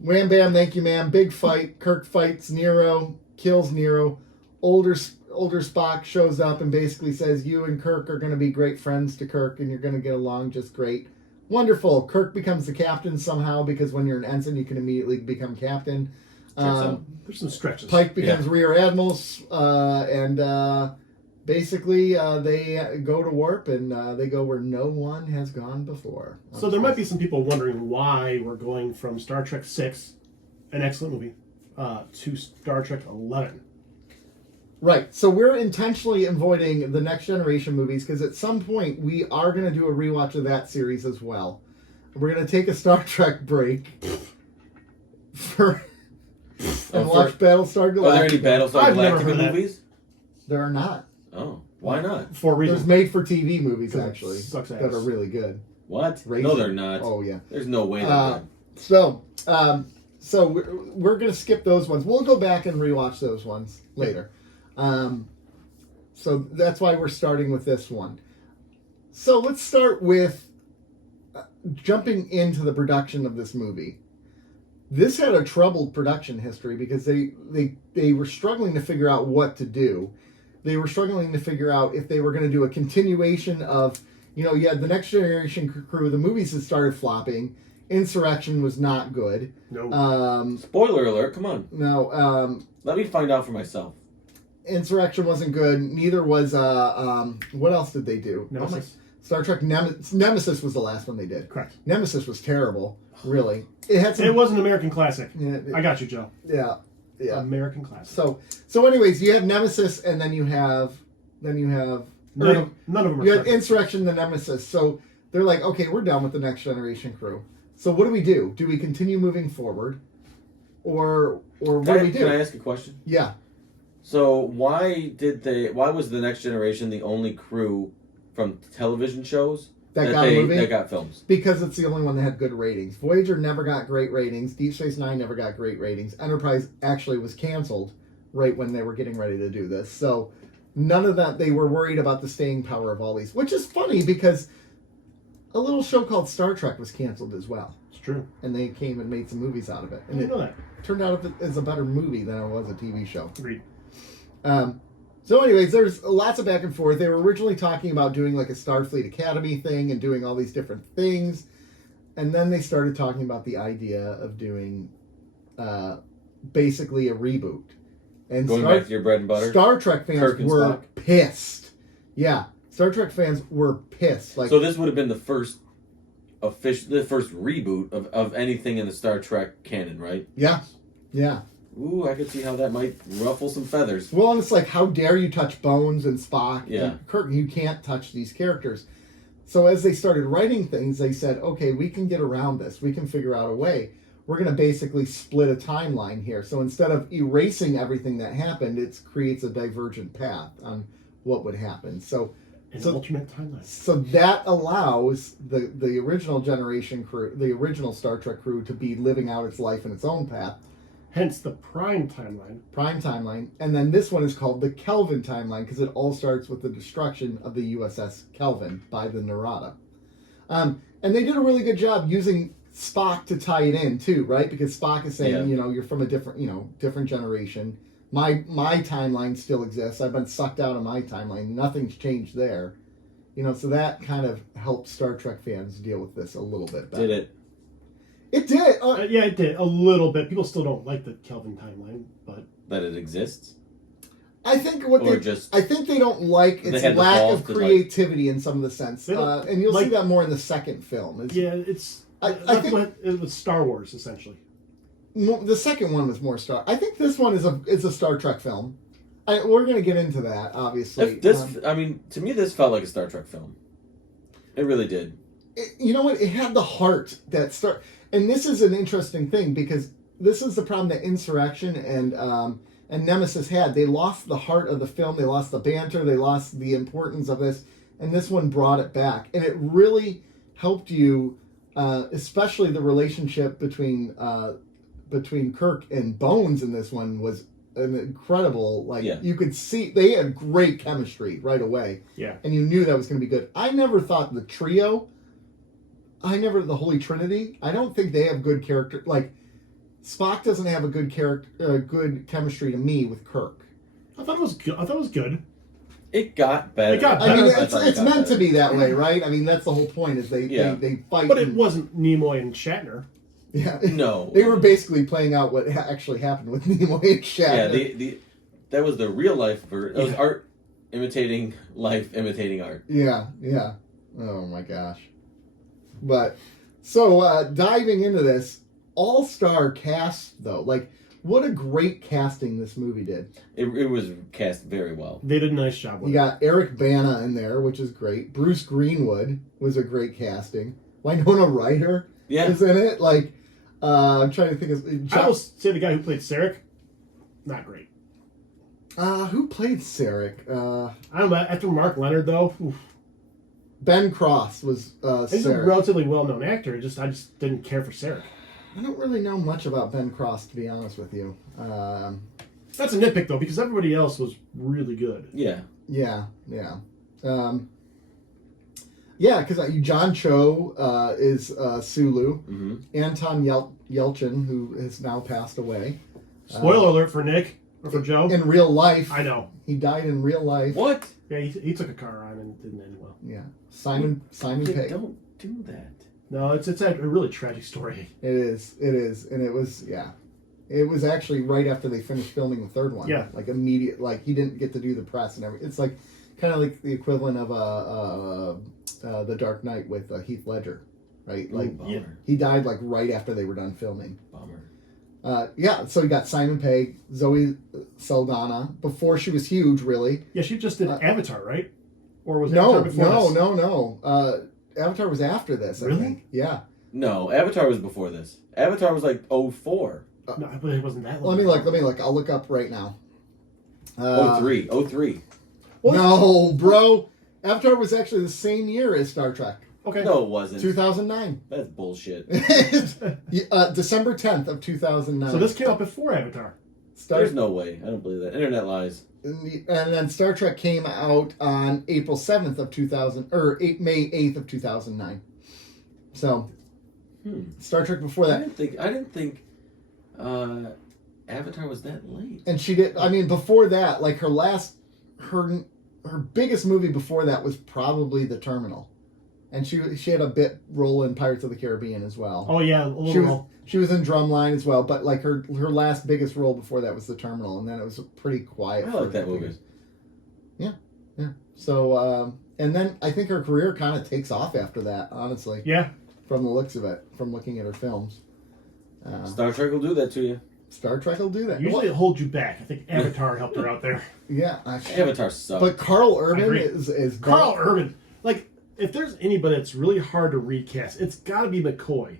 wham bam, thank you ma'am, big fight. Kirk fights Nero, kills Nero. Older Spock shows up and basically says, you and Kirk are going to be great friends to Kirk, and you're going to get along just great. Wonderful. Kirk becomes the captain somehow, because when you're an ensign, you can immediately become captain. There's some stretches. Pike becomes rear admirals, and basically they go to warp, and they go where no one has gone before. So there might be some people wondering why we're going from Star Trek 6, an excellent movie, to Star Trek 11. Right. So we're intentionally avoiding the Next Generation movies because at some point we are going to do a rewatch of that series as well. We're going to take a Star Trek break and watch Battlestar Galactica. Are there any Battlestar I've never Galactica heard that. movies? There are not. Oh, why not? For There's reasons. made-for-TV movies, actually, Sucks that ass. are really good. What? Racing. No, they're not. Oh, yeah. There's no way they're good. So we're going to skip those ones. We'll go back and rewatch those ones later. So that's why we're starting with this one. So let's start with jumping into the production of this movie. This had a troubled production history because they were struggling to figure out what to do. They were struggling to figure out if they were going to do a continuation of, you had the Next Generation crew, the movies had started flopping. Insurrection was not good. No. Spoiler alert, come on. No. Let me find out for myself. Insurrection wasn't good. Neither was, what else did they do? Nemesis. Star Trek Nemesis was the last one they did. Correct. Nemesis was terrible, really. It had some... It was an American classic. Yeah, I got you, Joe. Yeah. American classic. So anyways, you have Nemesis, and then you have None of them are you had Star Trek. Insurrection, the Nemesis. So they're like, okay, we're done with the Next Generation crew. So what do? Do we continue moving forward, or what do we do? Can I ask a question? Yeah. So why was the Next Generation the only crew from television shows That got a movie? that got films? Because it's the only one that had good ratings. Voyager never got great ratings. Deep Space Nine never got great ratings. Enterprise actually was canceled right when they were getting ready to do this. So none of that, they were worried about the staying power of all these. Which is funny because a little show called Star Trek was canceled as well. It's true. And they came and made some movies out of it. I And didn't it know that. turned out as a better movie than it was a TV show. Agreed. So anyways, there's lots of back and forth. They were originally talking about doing like a Starfleet Academy thing and doing all these different things. And then they started talking about the idea of doing basically a reboot. And Going back to your bread and butter? Star Trek fans Kirk and were Spock? pissed. Yeah, Star Trek fans were pissed. Like, So this would have been the first reboot of anything in the Star Trek canon, right? yeah. Ooh, I could see how that might ruffle some feathers. Well, and it's like, how dare you touch Bones and Spock Yeah. and Kirk? You can't touch these characters. So as they started writing things, they said, okay, we can get around this. We can figure out a way. We're going to basically split a timeline here. So instead of erasing everything that happened, it creates a divergent path on what would happen. So An alternate timeline. So that allows the original generation crew, the original Star Trek crew, to be living out its life in its own path. Hence the Prime timeline. Prime timeline. And then this one is called the Kelvin timeline because it all starts with the destruction of the USS Kelvin by the Narada. And they did a really good job using Spock to tie it in too, right? Because Spock is saying, you're from a different generation. My timeline still exists. I've been sucked out of my timeline. Nothing's changed there. So that kind of helped Star Trek fans deal with this a little bit better. Did it? It did. Yeah, it did. A little bit. People still don't like the Kelvin timeline, but... That it exists? I think I think they don't like its lack of creativity in some of the sense. And you'll see that more in the second film. Yeah, it's... I think it was Star Wars, essentially. The second one was more Star. I think this one is a Star Trek film. We're going to get into that, obviously. To me, this felt like a Star Trek film. It really did. You know what? It had the heart that and this is an interesting thing because this is the problem that Insurrection and Nemesis had. They lost the heart of the film. They lost the banter. They lost the importance of this. And this one brought it back. And it really helped you, especially the relationship between Kirk and Bones in this one was an incredible, you could see they had great chemistry right away. Yeah. And you knew that was going to be good. I never thought the trio, the Holy Trinity, I don't think they have good character. Like, Spock doesn't have a good good chemistry to me with Kirk. I thought it was good. It got better. I mean, it's meant to be that way, right? I mean, that's the whole point is they fight. But it wasn't Nimoy and Shatner. Yeah. No. They were basically playing out what actually happened with Nimoy and Shatner. Yeah, that was the real life version. It was art imitating life, imitating art. Yeah. Oh my gosh. But, so, diving into this, all-star cast, though. Like, what a great casting this movie did. It was cast very well. They did a nice job with it. You got Eric Bana in there, which is great. Bruce Greenwood was a great casting. Winona Ryder is in it. Like, I'm trying to think of... I will say the guy who played Sarek, not great. Who played Sarek? I don't know. After Mark Leonard, though... Oof. Ben Cross was He's Sarek. a relatively well-known actor. I just didn't care for Sarek. I don't really know much about Ben Cross, to be honest with you. That's a nitpick, though, because everybody else was really good. Yeah. Yeah. Because John Cho is Sulu. Mm-hmm. Anton Yelchin, who has now passed away. Spoiler alert for Nick, or for Joe. In real life. I know. He died in real life. What? Yeah, he took a car ride and it didn't end well. Yeah. Simon Pegg. Don't do that. No, it's a really tragic story. It is. And it was, It was actually right after they finished filming the third one. Yeah. Like immediate, like he didn't get to do the press and everything. It's like kind of like the equivalent of The Dark Knight with Heath Ledger, right? Ooh, Like bummer. he died like right after they were done filming. Bummer. So you got Simon Pegg, Zoe Saldana, before she was huge, really. Yeah, she just did Avatar, right? Or was No. Avatar before this? No. Avatar was after this, I Really? think. Yeah. No, Avatar was before this. Avatar was like 04. No, but it wasn't that long. Let me look. I'll look up right now. 03. No, bro. Avatar was actually the same year as Star Trek. Okay. No, it wasn't. 2009. That's bullshit. December 10th of 2009. So this came out before Avatar. There's no way. I don't believe that. Internet lies. And then Star Trek came out on April 7th of 2000, or May 8th of 2009. So, Star Trek before that. I didn't think Avatar was that late. And she did, I mean, before that, like her biggest movie before that was probably The Terminal. And she had a bit role in Pirates of the Caribbean as well. Oh yeah, a little. She was in Drumline as well, but like her last biggest role before that was The Terminal, and then it was pretty quiet. I like that movie. Yeah. So, and then I think her career kind of takes off after that, honestly. Yeah. From the looks of it, from looking at her films. Star Trek will do that to you. Star Trek will do that. Usually it holds you back. I think Avatar helped her out there. Yeah. Avatar sucks. But Karl Urban is Karl Urban. Like, if there's anybody that's really hard to recast, it's got to be McCoy.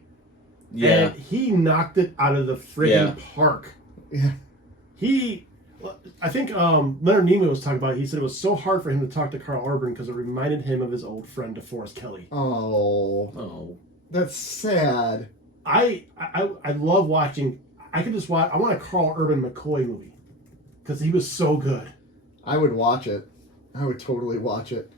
Yeah. And he knocked it out of the friggin' park. Yeah. I think Leonard Nimoy was talking about it. He said it was so hard for him to talk to Karl Urban because it reminded him of his old friend DeForest Kelley. Oh. That's sad. I love watching. I could just watch. I want a Karl Urban McCoy movie because he was so good. I would watch it. I would totally watch it.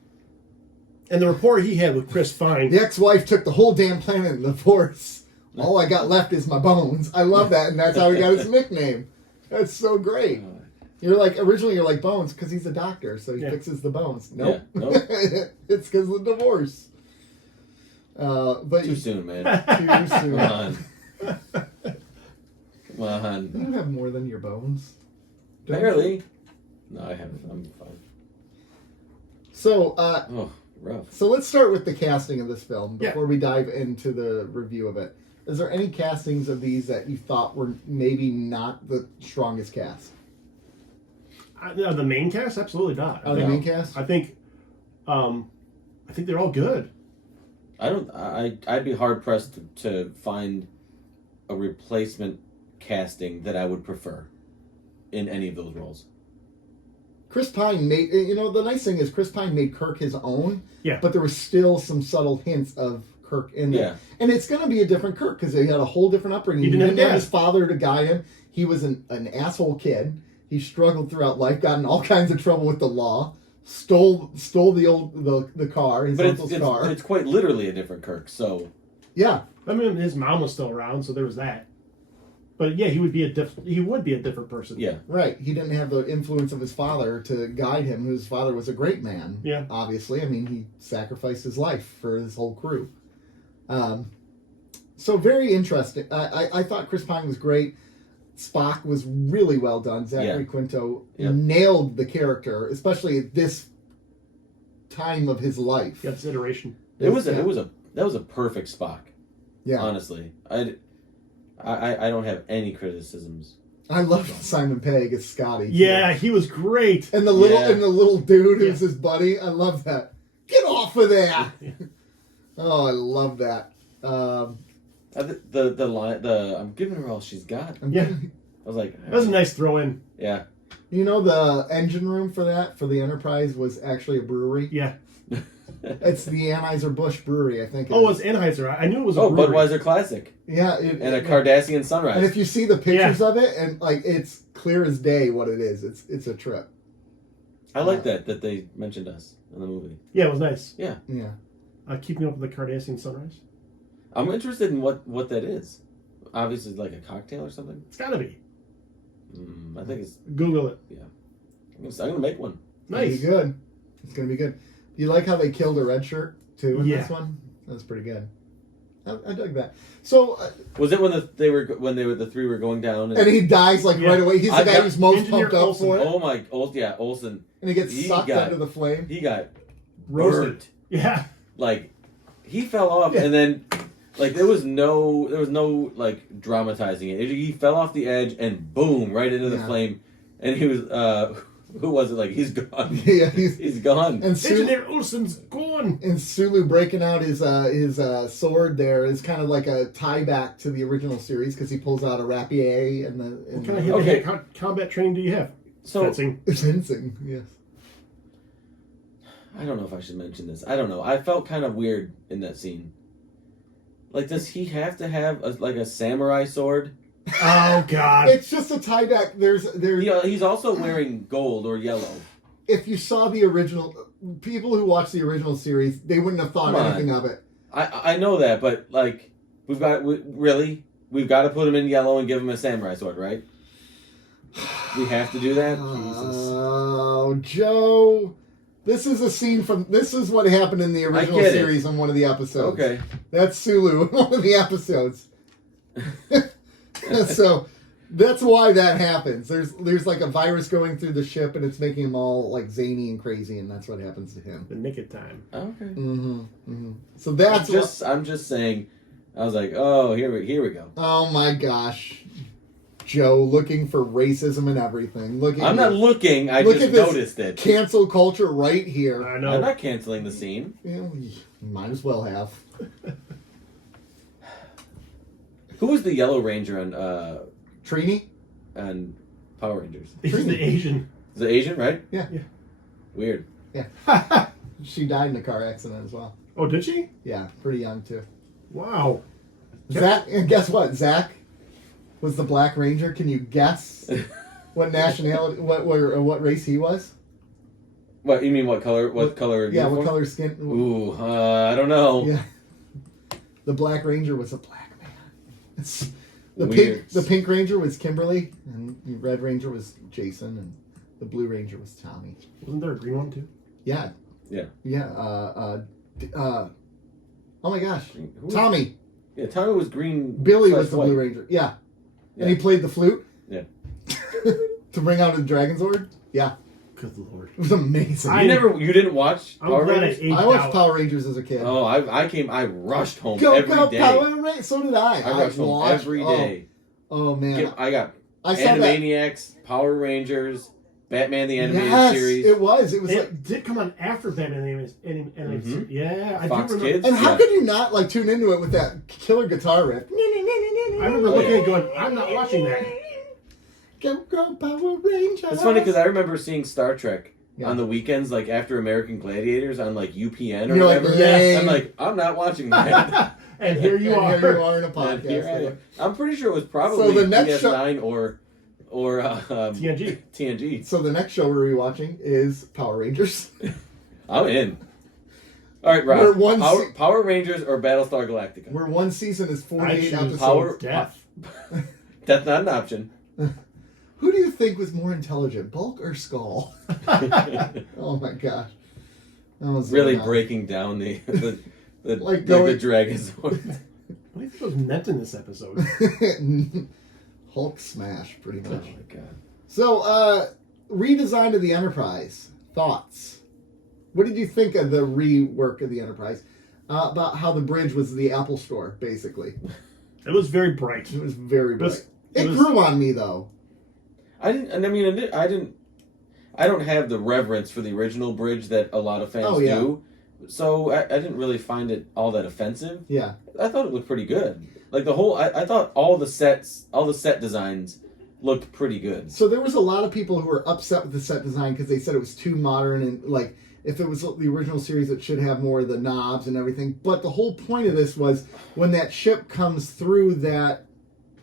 And the rapport he had with Chris Fine. The ex-wife took the whole damn planet in the Force. All I got left is my bones. I love that, and that's how he got his nickname. That's so great. Originally you're like Bones because he's a doctor, so he fixes the bones. Nope. Yeah, nope. It's because of the divorce. But Too soon, man. Too soon. Come on. Come on. You don't have more than your bones. Barely. No, I haven't. I'm fine. So, rough. So let's start with the casting of this film before we dive into the review of it. Is there any castings of these that you thought were maybe not the strongest cast? The main cast, absolutely not. The main cast? I think they're all good. I'd be hard pressed to find a replacement casting that I would prefer in any of those roles. Chris Pine made, the nice thing is Chris Pine made Kirk his own. Yeah. But there was still some subtle hints of Kirk in there. Yeah. And it's going to be a different Kirk because he had a whole different upbringing. He didn't have his father to guide him. He was an asshole kid. He struggled throughout life, got in all kinds of trouble with the law, stole the car, his uncle's car. It's quite literally a different Kirk, so... Yeah. I mean, his mom was still around, so there was that. But yeah, he would be a different person. Yeah. Right. He didn't have the influence of his father to guide him. His father was a great man. Yeah. Obviously. I mean, he sacrificed his life for his whole crew. So very interesting. I thought Chris Pine was great. Spock was really well done. Zachary Quinto nailed the character, especially at this time of his life. Yeah, this iteration. That was a perfect Spock. Yeah. Honestly. I don't have any criticisms. I love Simon Pegg as Scotty. Yeah, he was great. And the little dude who's his buddy. I love that. Get off of that. Oh, I love that. The line, I'm giving her all she's got. Yeah. I was like... That was a nice throw in. Yeah. The engine room for the Enterprise was actually a brewery. Yeah. It's the Anheuser-Busch Brewery, I think. It was Anheuser. I knew it was a brewery. Budweiser Classic. Yeah. And a Cardassian Sunrise. And if you see the pictures of it, and it's clear as day what it is. It's a trip. I like that they mentioned us in the movie. Yeah, it was nice. Yeah. Yeah. Keeping up with the Cardassian Sunrise. I'm interested in what that is. Obviously, like a cocktail or something. It's gotta be. I think it's... Google it. Yeah. I'm going to make one. Nice. It's going to be good. You like how they killed a red shirt, too, in this one? That's pretty good. I dug that. So... was it when the three were going down? And he dies, right away. He's the guy who's most pumped up for it. Oh, my... Olsen. And he gets sucked into the flame. He got roasted. Burnt. Yeah. Like, he fell off, and then... Like, there was no dramatizing it. He fell off the edge and boom, right into the flame. And he was, who was it? Like, he's gone. Yeah, he's gone. And Engineer Olsen's gone. And Sulu breaking out his sword there is kind of like a tie back to the original series because he pulls out a rapier and what kind of hand-to-hand combat training do you have? Fencing. Fencing, yes. I don't know if I should mention this. I don't know. I felt kind of weird in that scene. Like, does he have to have a samurai sword? Oh God! It's just a tie back. There's. He's also wearing gold or yellow. If you saw the original, people who watched the original series, they wouldn't have thought anything of it. I know that, but like, we've got to put him in yellow and give him a samurai sword, right? We have to do that. Oh, Joe. This is a scene this is what happened in the original series on one of the episodes. Okay. That's Sulu in one of the episodes. So that's why that happens. There's like a virus going through the ship and it's making him all like zany and crazy, and that's what happens to him. The nick of time. Okay. Mm-hmm. Mm-hmm. So that's I'm just saying, I was like, oh, here we go. Oh my gosh. Joe looking for racism and everything. I'm not looking. I just noticed it. Cancel culture right here. I know. I'm not canceling the scene. You might as well have. Who was the Yellow Ranger on Trini? And Power Rangers? He's the Asian. Is it Asian, right? Yeah. Weird. Yeah. She died in a car accident as well. Oh, did she? Yeah, pretty young too. Wow. Zach, and guess what? Zach was the Black Ranger. Can you guess what nationality, what race he was? What you mean? What color? What color? Yeah, uniform? what color skin? Ooh, I don't know. Yeah, the Black Ranger was a black man. Weird. The Pink Ranger was Kimberly, and the Red Ranger was Jason, and the Blue Ranger was Tommy. Wasn't there a green one too? Yeah. Yeah. Yeah. Oh my gosh, Tommy. Yeah, Tommy was green. Billy was the white. Blue Ranger. Yeah. And he played the flute? Yeah. To bring out a Dragon Sword? Yeah. Good Lord. It was amazing. You didn't watch I'm Power glad Rangers? aged I watched out. Power Rangers as a kid. Oh, I rushed home Go every day. Power Rangers! So did I. I rushed home watched- every day. Oh man, I got I saw that. Animaniacs, Power Rangers, Batman the Animated Yes, Series. it was. It was like. It did come on after Batman and yeah, I Fox do remember. Kids. And how Yeah. could you not like tune into it with that killer guitar riff? I remember looking at it going, I'm not watching that. Go Power Rangers! It's funny because I remember seeing Star Trek Yeah. on the weekends, like after American Gladiators on like UPN or You're like, whatever. yay. I'm like, I'm not watching that. And here you are. Here you are in a And podcast. here I am. I'm pretty sure it was So probably the next PS9 or TNG. TNG. So the next show we're rewatching is Power Rangers. I'm in. All right, We're Rob. one Power Rangers or Battlestar Galactica? Where one season is I 48 choose episodes. Power- death. That's not an option. Who do you think was more intelligent, Bulk or Skull? Oh my gosh. That was Really so breaking down the Like the going- Dragonzord. What do you think was meant in this episode? Hulk smash, pretty Oh much. my god. So, redesign of the Enterprise. Thoughts? What did you think of the rework of the Enterprise? About how the bridge was the Apple Store, basically. It was very bright. It was very It was- bright. it It was- grew on me, though. I don't have the reverence for the original bridge that a lot of fans Oh, yeah. do. So I didn't really find it all that offensive. Yeah. I thought it looked pretty good. Like the whole, I thought all the set designs looked pretty good. So there was a lot of people who were upset with the set design because they said it was too modern and like if it was the original series it should have more of the knobs and everything. But the whole point of this was when that ship comes through that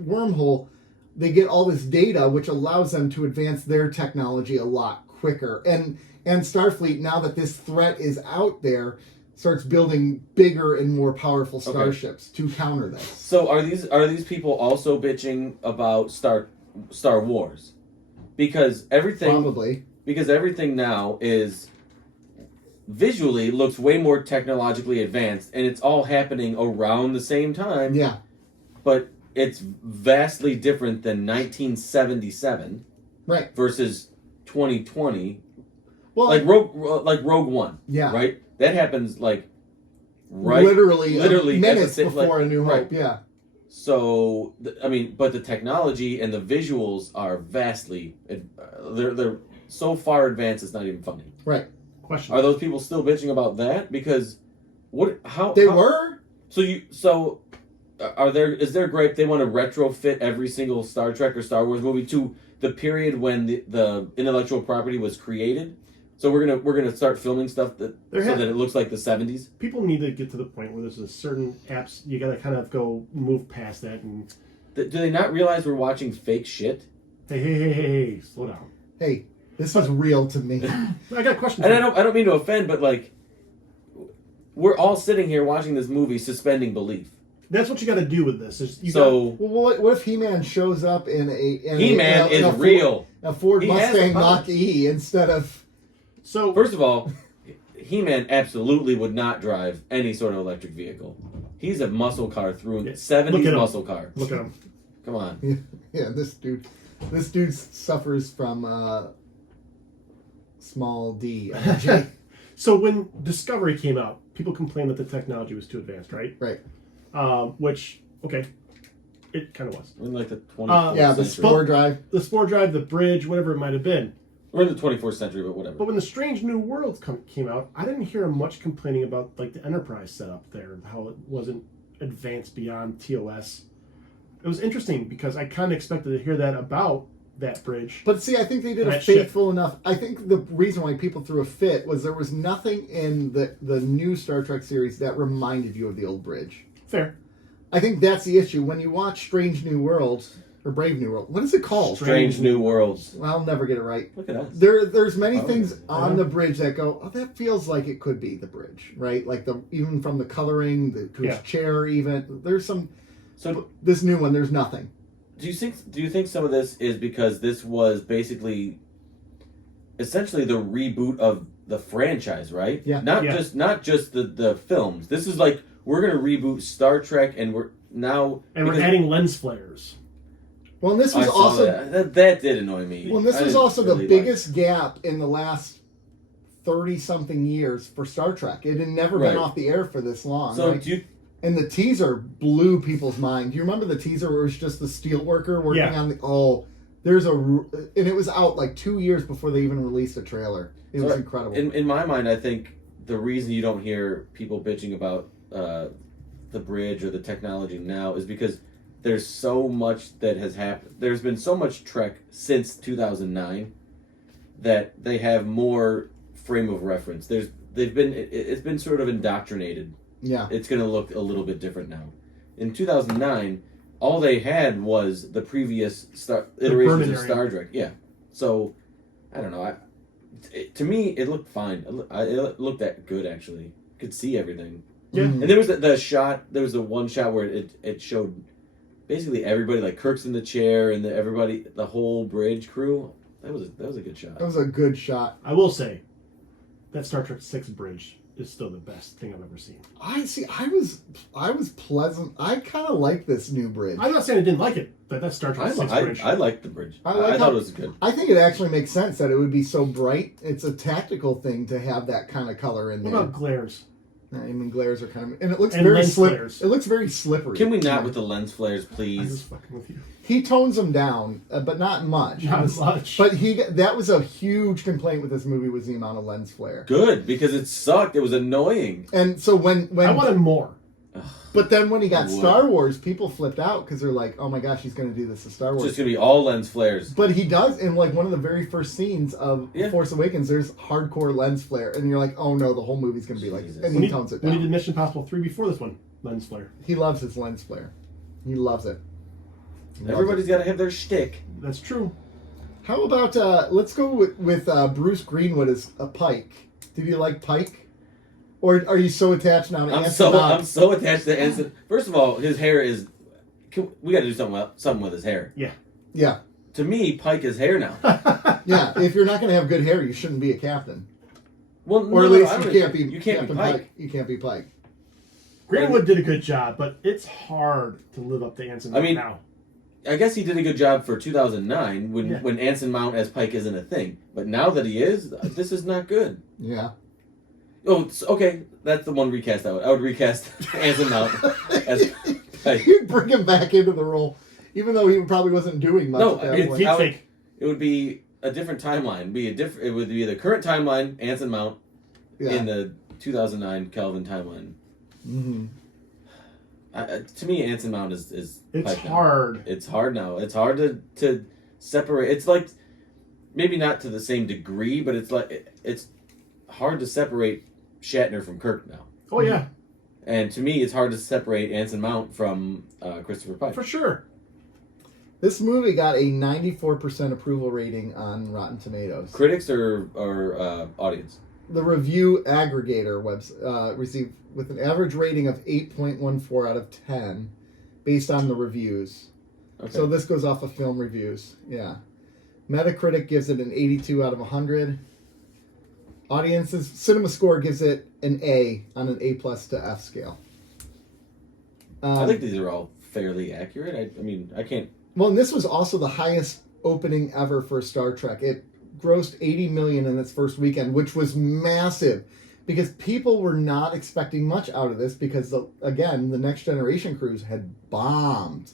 wormhole, they get all this data which allows them to advance their technology a lot quicker. And Starfleet, now that this threat is out there, starts building bigger and more powerful starships to counter this. So are these people also bitching about Star Wars? Because everything now is visually looks way more technologically advanced, and it's all happening around the same time. Yeah. But it's vastly different than 1977 Right. versus 2020. Well, Like Rogue One. Yeah. Right? That happens like literally at minutes the before A New Hope. right. Yeah. So but the technology and the visuals are vastly they're so far advanced it's not even funny. Right. Question. Are those people still bitching about that? Because They were? is there gripe they want to retrofit every single Star Trek or Star Wars movie to the period when the intellectual property was created? So we're gonna start filming stuff that it looks like the 70s. People need to get to the point where there's a certain apps you gotta kind of go move past that and Do they not realize we're watching fake shit? hey, slow down. Hey, this is real to me. I got a question. And for you. I don't mean to offend, but like we're all sitting here watching this movie suspending belief. That's what you got to do with this. Well, what if He-Man shows up in He-Man is real. A Ford He has Mustang a power. Mach-E instead of... So First of all, He-Man absolutely would not drive any sort of electric vehicle. He's a muscle car through Yeah. 70s Look at him. muscle car. look at him. Come on. Yeah, this dude suffers from small d energy. So when Discovery came out, people complained that the technology was too advanced, right? Right. Which it kind of was. We're in like the 24th Yeah, the century. spore drive. The spore drive, the bridge, whatever it might have been. We're in the 24th century, but whatever. But when the Strange New Worlds came out, I didn't hear much complaining about like the Enterprise setup there, how it wasn't advanced beyond TOS. It was interesting because I kind of expected to hear that about that bridge. But see, I think they did a That ship. faithful enough. I think the reason why people threw a fit was there was nothing in the new Star Trek series that reminded you of the old bridge. Fair. I think that's the issue. When you watch Strange New Worlds, or Brave New World, what is it called? Strange New Worlds. Well, I'll never get it right. Look at us. There's many Oh, things yeah. on the bridge that go, oh, that feels like it could be the bridge, right? Like even from the coloring, to his chair, even there's some. So This new one, there's nothing. do you think some of this is because this was basically essentially the reboot of the franchise, right? Yeah. Not Yeah. just the films. This is like we're gonna reboot Star Trek and we're And we're adding lens flares. Well, and this was I saw also that did annoy me. well, and this I was didn't also really the biggest gap in the last 30-something years for Star Trek. It had never been Right. off the air for this long. So right? do you, And the teaser blew people's mind. Do you remember the teaser where it was just the steel worker working Yeah. on the... Oh, there's and it was out like 2 years before they even released a trailer. It was incredible. in my mind, I think the reason you don't hear people bitching about the bridge or the technology now is because there's so much that has happened. There's been so much Trek since 2009 that they have more frame of reference. It's been sort of indoctrinated. Yeah. It's going to look a little bit different now. In 2009, all they had was the previous iterations of Star Trek. Yeah. So, I don't know. To me, it looked fine. It looked that good, actually. You could see everything. Yeah. Mhm. And there was the shot, there was the one shot where it showed basically everybody, like Kirk's in the chair and the whole bridge crew. That was a good shot. That was a good shot. I will say, that Star Trek 6 bridge is still the best thing I've ever seen. I was pleasant. I kind of like this new bridge. I'm not saying I didn't like it, but that Star Trek 6 bridge. I liked the bridge. I I thought it was good. I think it actually makes sense that it would be so bright. It's a tactical thing to have that kind of color in What there. about glares? I mean, glares are kind of, and it looks And very lens slippery. flares. It looks very slippery. Can we not with the lens flares, I'm please? just fucking with you. He tones them down, but not much. Not much. But that was a huge complaint with this movie was the amount of lens flare. Good, because it sucked. It was annoying. And so when I wanted more. but then when he got What? Star Wars, people flipped out because they're like, "Oh my gosh, he's going to do this to Star It's Wars." just gonna be all lens flares. But he does in like one of the very first scenes of Yeah. Force Awakens. There's hardcore lens flare, and you're like, "Oh no, the whole movie's going to be like." Jesus. And When he he, tones it when he down. did Mission Impossible 3 before this one, lens flare. He loves his lens flare. He loves it. He loves Everybody's it. got to have their shtick. That's true. How about let's go with Bruce Greenwood as a Pike. Did you like Pike? Or are you so attached now to Anson Mount? I'm so attached to Anson. First of all, his hair is. We got to do something with his hair. Yeah. Yeah. To me, Pike is hair now. Yeah, if you're not going to have good hair, you shouldn't be a captain. Well, Or at no, least I you don't- can't be. You can't be Captain Pike. You can't be Pike. Greenwood did a good job, but it's hard to live up to Anson I mean, now. I guess he did a good job for 2009 Yeah. when Anson Mount as Pike isn't a thing. But now that he is, this is not good. Yeah. Oh, okay. That's the one recast I would recast Anson Mount as Pike. You'd bring him back into the role, even though he probably wasn't doing much No, at that I mean, point. Deep I would- fake. It would be a different timeline. It would be the current timeline, Anson Mount, Yeah. in the 2009 Kelvin Timeline. Mm-hmm. To me, Anson Mount is It's Pike now. hard. It's hard now. It's hard to separate. It's like maybe not to the same degree, but it's hard to separate Shatner from Kirk now. Oh, yeah. And to me, it's hard to separate Anson Mount from Christopher Pike. For sure. This movie got a 94% approval rating on Rotten Tomatoes. Critics or audience? The review aggregator received with an average rating of 8.14 out of 10 based on the reviews. Okay. So this goes off of film reviews. Yeah. Metacritic gives it an 82 out of 100. Audiences Cinema Score gives it an A on an A+ to F scale. I think these are all fairly accurate. I mean, I can't. Well, and this was also the highest opening ever for Star Trek. It grossed $80 million in its first weekend, which was massive because people were not expecting much out of this because, the Next Generation cruise had bombed.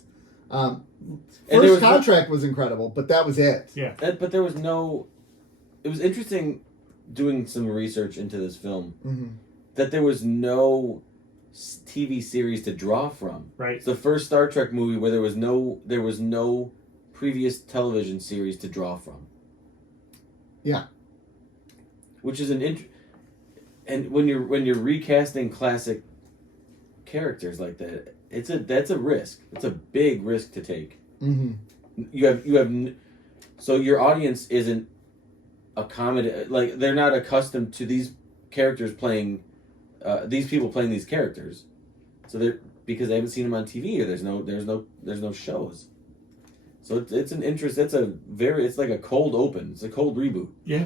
First Contract was incredible, but that was it. Yeah. But there was no. It was interesting doing some research into this film that there was no TV series to draw from. Right. It's the first Star Trek movie where there was no previous television series to draw from. Yeah. Which is and when you're recasting classic characters like that, that's a risk. It's a big risk to take. Mm-hmm. You have so your audience isn't accommodated, like they're not accustomed to these characters playing these people playing these characters, so they're because they haven't seen them on TV or there's no shows. So it's an interest. It's like a cold open. It's a cold reboot. Yeah.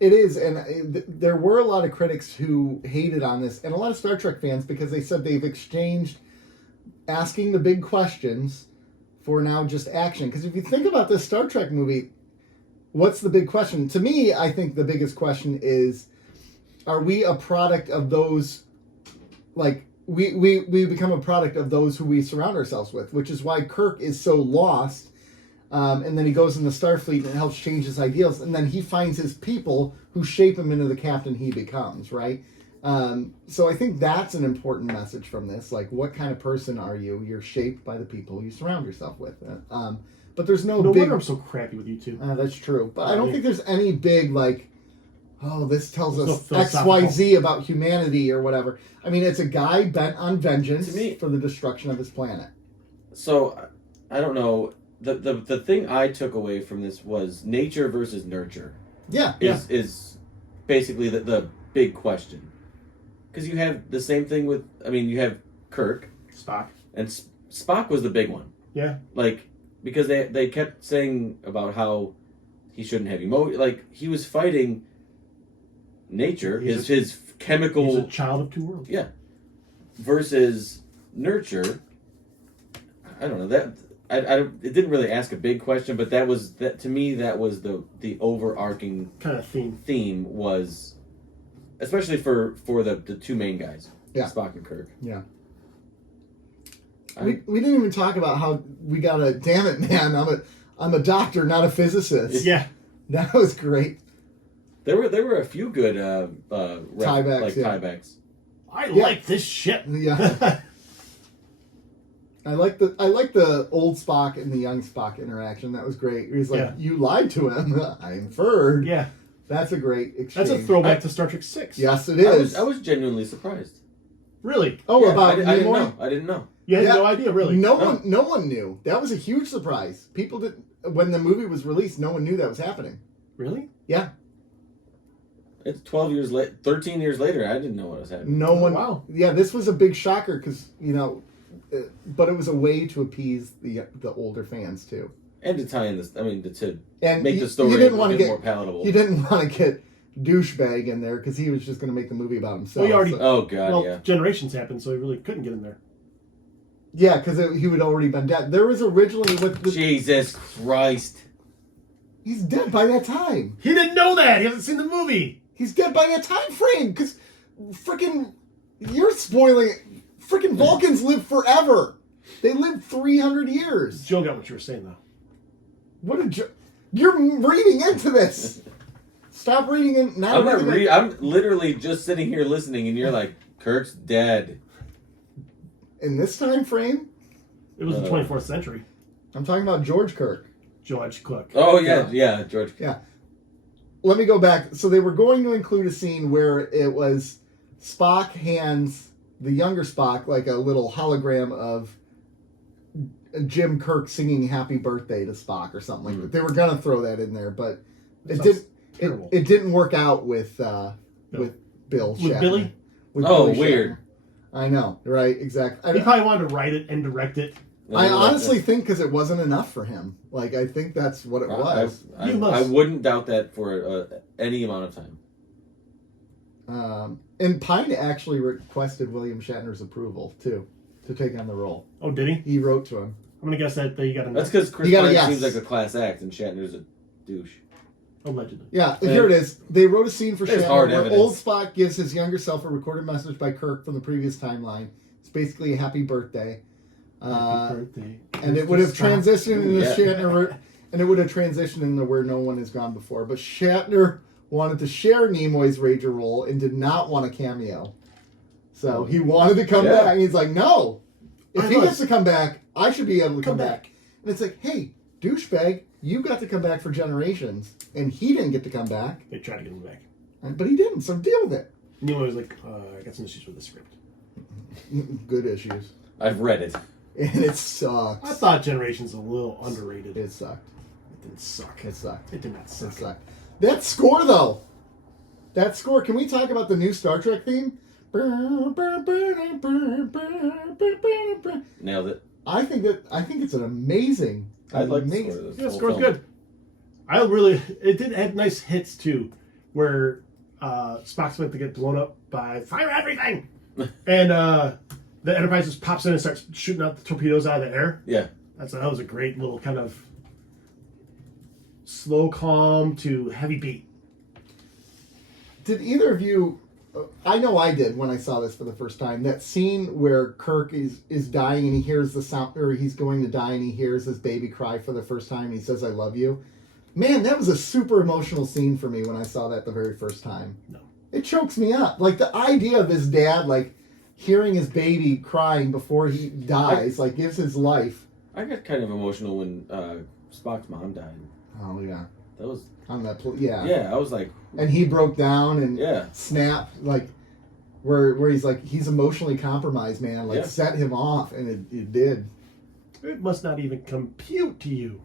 It is, and there were a lot of critics who hated on this, and a lot of Star Trek fans because they said they've exchanged asking the big questions for now just action. Because if you think about this Star Trek movie, what's the big question? To me, I think the biggest question is, are we a product of those, like, we become a product of those who we surround ourselves with, which is why Kirk is so lost. And then he goes in the Starfleet and it helps change his ideals. And then he finds his people who shape him into the captain he becomes, right? So I think that's an important message from this. Like, what kind of person are you? You're shaped by the people you surround yourself with. But there's no big... wonder I'm so crappy with you two. That's true. But I don't think there's any big, like, oh, this tells us no XYZ about humanity or whatever. I mean, it's a guy bent on vengeance for the destruction of his planet. So, I don't know. The thing I took away from this was nature versus nurture. Yeah. Is basically the big question. Because you have the same thing with, I mean, you have Kirk. Spock. And Spock was the big one. Yeah. Like, because they kept saying about how he shouldn't have emotion. Like, he was fighting nature, his chemical... He's a child of two worlds. Yeah. Versus nurture. I don't know. That it didn't really ask a big question, but to me, that was the overarching kind of theme was... Especially for the two main guys, Spock and Kirk. Yeah. We didn't even talk about how we got a, damn it, man, I'm a doctor, not a physicist. Yeah. That was great. There were a few good tiebacks. Tiebacks. I like this ship. Yeah. I like the old Spock and the young Spock interaction. That was great. He's like, you lied to him. I inferred. Yeah. That's a great exchange. That's a throwback to Star Trek 6. Yes, it is. I was genuinely surprised. Really? Oh, about I didn't know. I didn't know. You had no idea, really? No one knew. That was a huge surprise. People didn't. When the movie was released, no one knew that was happening. Really? Yeah. It's 13 years later. I didn't know what was happening. No one. Wow. Yeah, this was a big shocker because but it was a way to appease the older fans too. And to tie in this, I mean, to and make the story a bit more palatable. You didn't want to get douchebag in there because he was just going to make the movie about himself. Well, oh god, Generations happened, so he really couldn't get in there. Yeah, because he would already been dead. There was originally Jesus Christ. He's dead by that time. He didn't know that. He hasn't seen the movie. He's dead by that time frame because freaking you're spoiling it. Freaking Vulcans live forever. They lived 300 years. Joe got what you were saying, though. What a you're reading into this. Stop reading in. I'm not I'm literally just sitting here listening, and you're like, Kirk's dead. In this time frame? It was the 24th century. I'm talking about George Kirk. George Cook. Oh, yeah, George. Yeah. Let me go back. So they were going to include a scene where it was Spock hands the younger Spock like a little hologram of Jim Kirk singing "Happy Birthday" to Spock or something like that. They were gonna throw that in there, but it didn't work out with Bill Shatner. With Billy. With Billy Shatner. Weird. I know, right? Exactly. He probably wanted to write it and direct it. I honestly think because it wasn't enough for him. Like I think that's what it was. I wouldn't doubt that for any amount of time. And Pine actually requested William Shatner's approval too to take on the role. Oh, did he? He wrote to him. I'm gonna guess that you got a. That's because Chris Pine seems like a class act, and Shatner's a douche. Allegedly. Yeah, here it is. They wrote a scene for Shatner where evidence. old Spock gives his younger self a recorded message by Kirk from the previous timeline. It's basically a happy birthday. Happy birthday. And it would have transitioned into Shatner, and it would have transitioned into where no one has gone before. But Shatner wanted to share Nimoy's Rager role and did not want a cameo. So he wanted to come back, and he's like, no. If he gets to come back, I should be able to come back. And it's like, hey, douchebag, you got to come back for Generations, and he didn't get to come back. They tried to get him back. But he didn't, so deal with it. Nimoy was like, I got some issues with the script. Good issues. I've read it. And it sucks. I thought Generations was a little underrated. It sucked. It didn't suck. It sucked. It did not suck. It sucked. That score, though. That score. Can we talk about the new Star Trek theme? Nailed it. I think it's an amazing. I like amazing. the score of this. Yeah, the score's good. It did have nice hits too, where Spock's meant to get blown up by fire everything, and the Enterprise just pops in and starts shooting out the torpedoes out of the air. Yeah. That was a great little kind of slow calm to heavy beat. Did either of you? I know I did when I saw this for the first time. That scene where Kirk is dying and he hears the sound, or he's going to die and he hears his baby cry for the first time. And he says, "I love you." Man, that was a super emotional scene for me when I saw that the very first time. No. It chokes me up. Like the idea of his dad, like hearing his baby crying before he dies, like gives his life. I got kind of emotional when Spock's mom died. Oh yeah, That was on that. Yeah. yeah. I was like, And he broke down and Yeah. snapped, like where he's like he's emotionally compromised, man. Like Yeah. set him off, and it did. It must not even compute to you.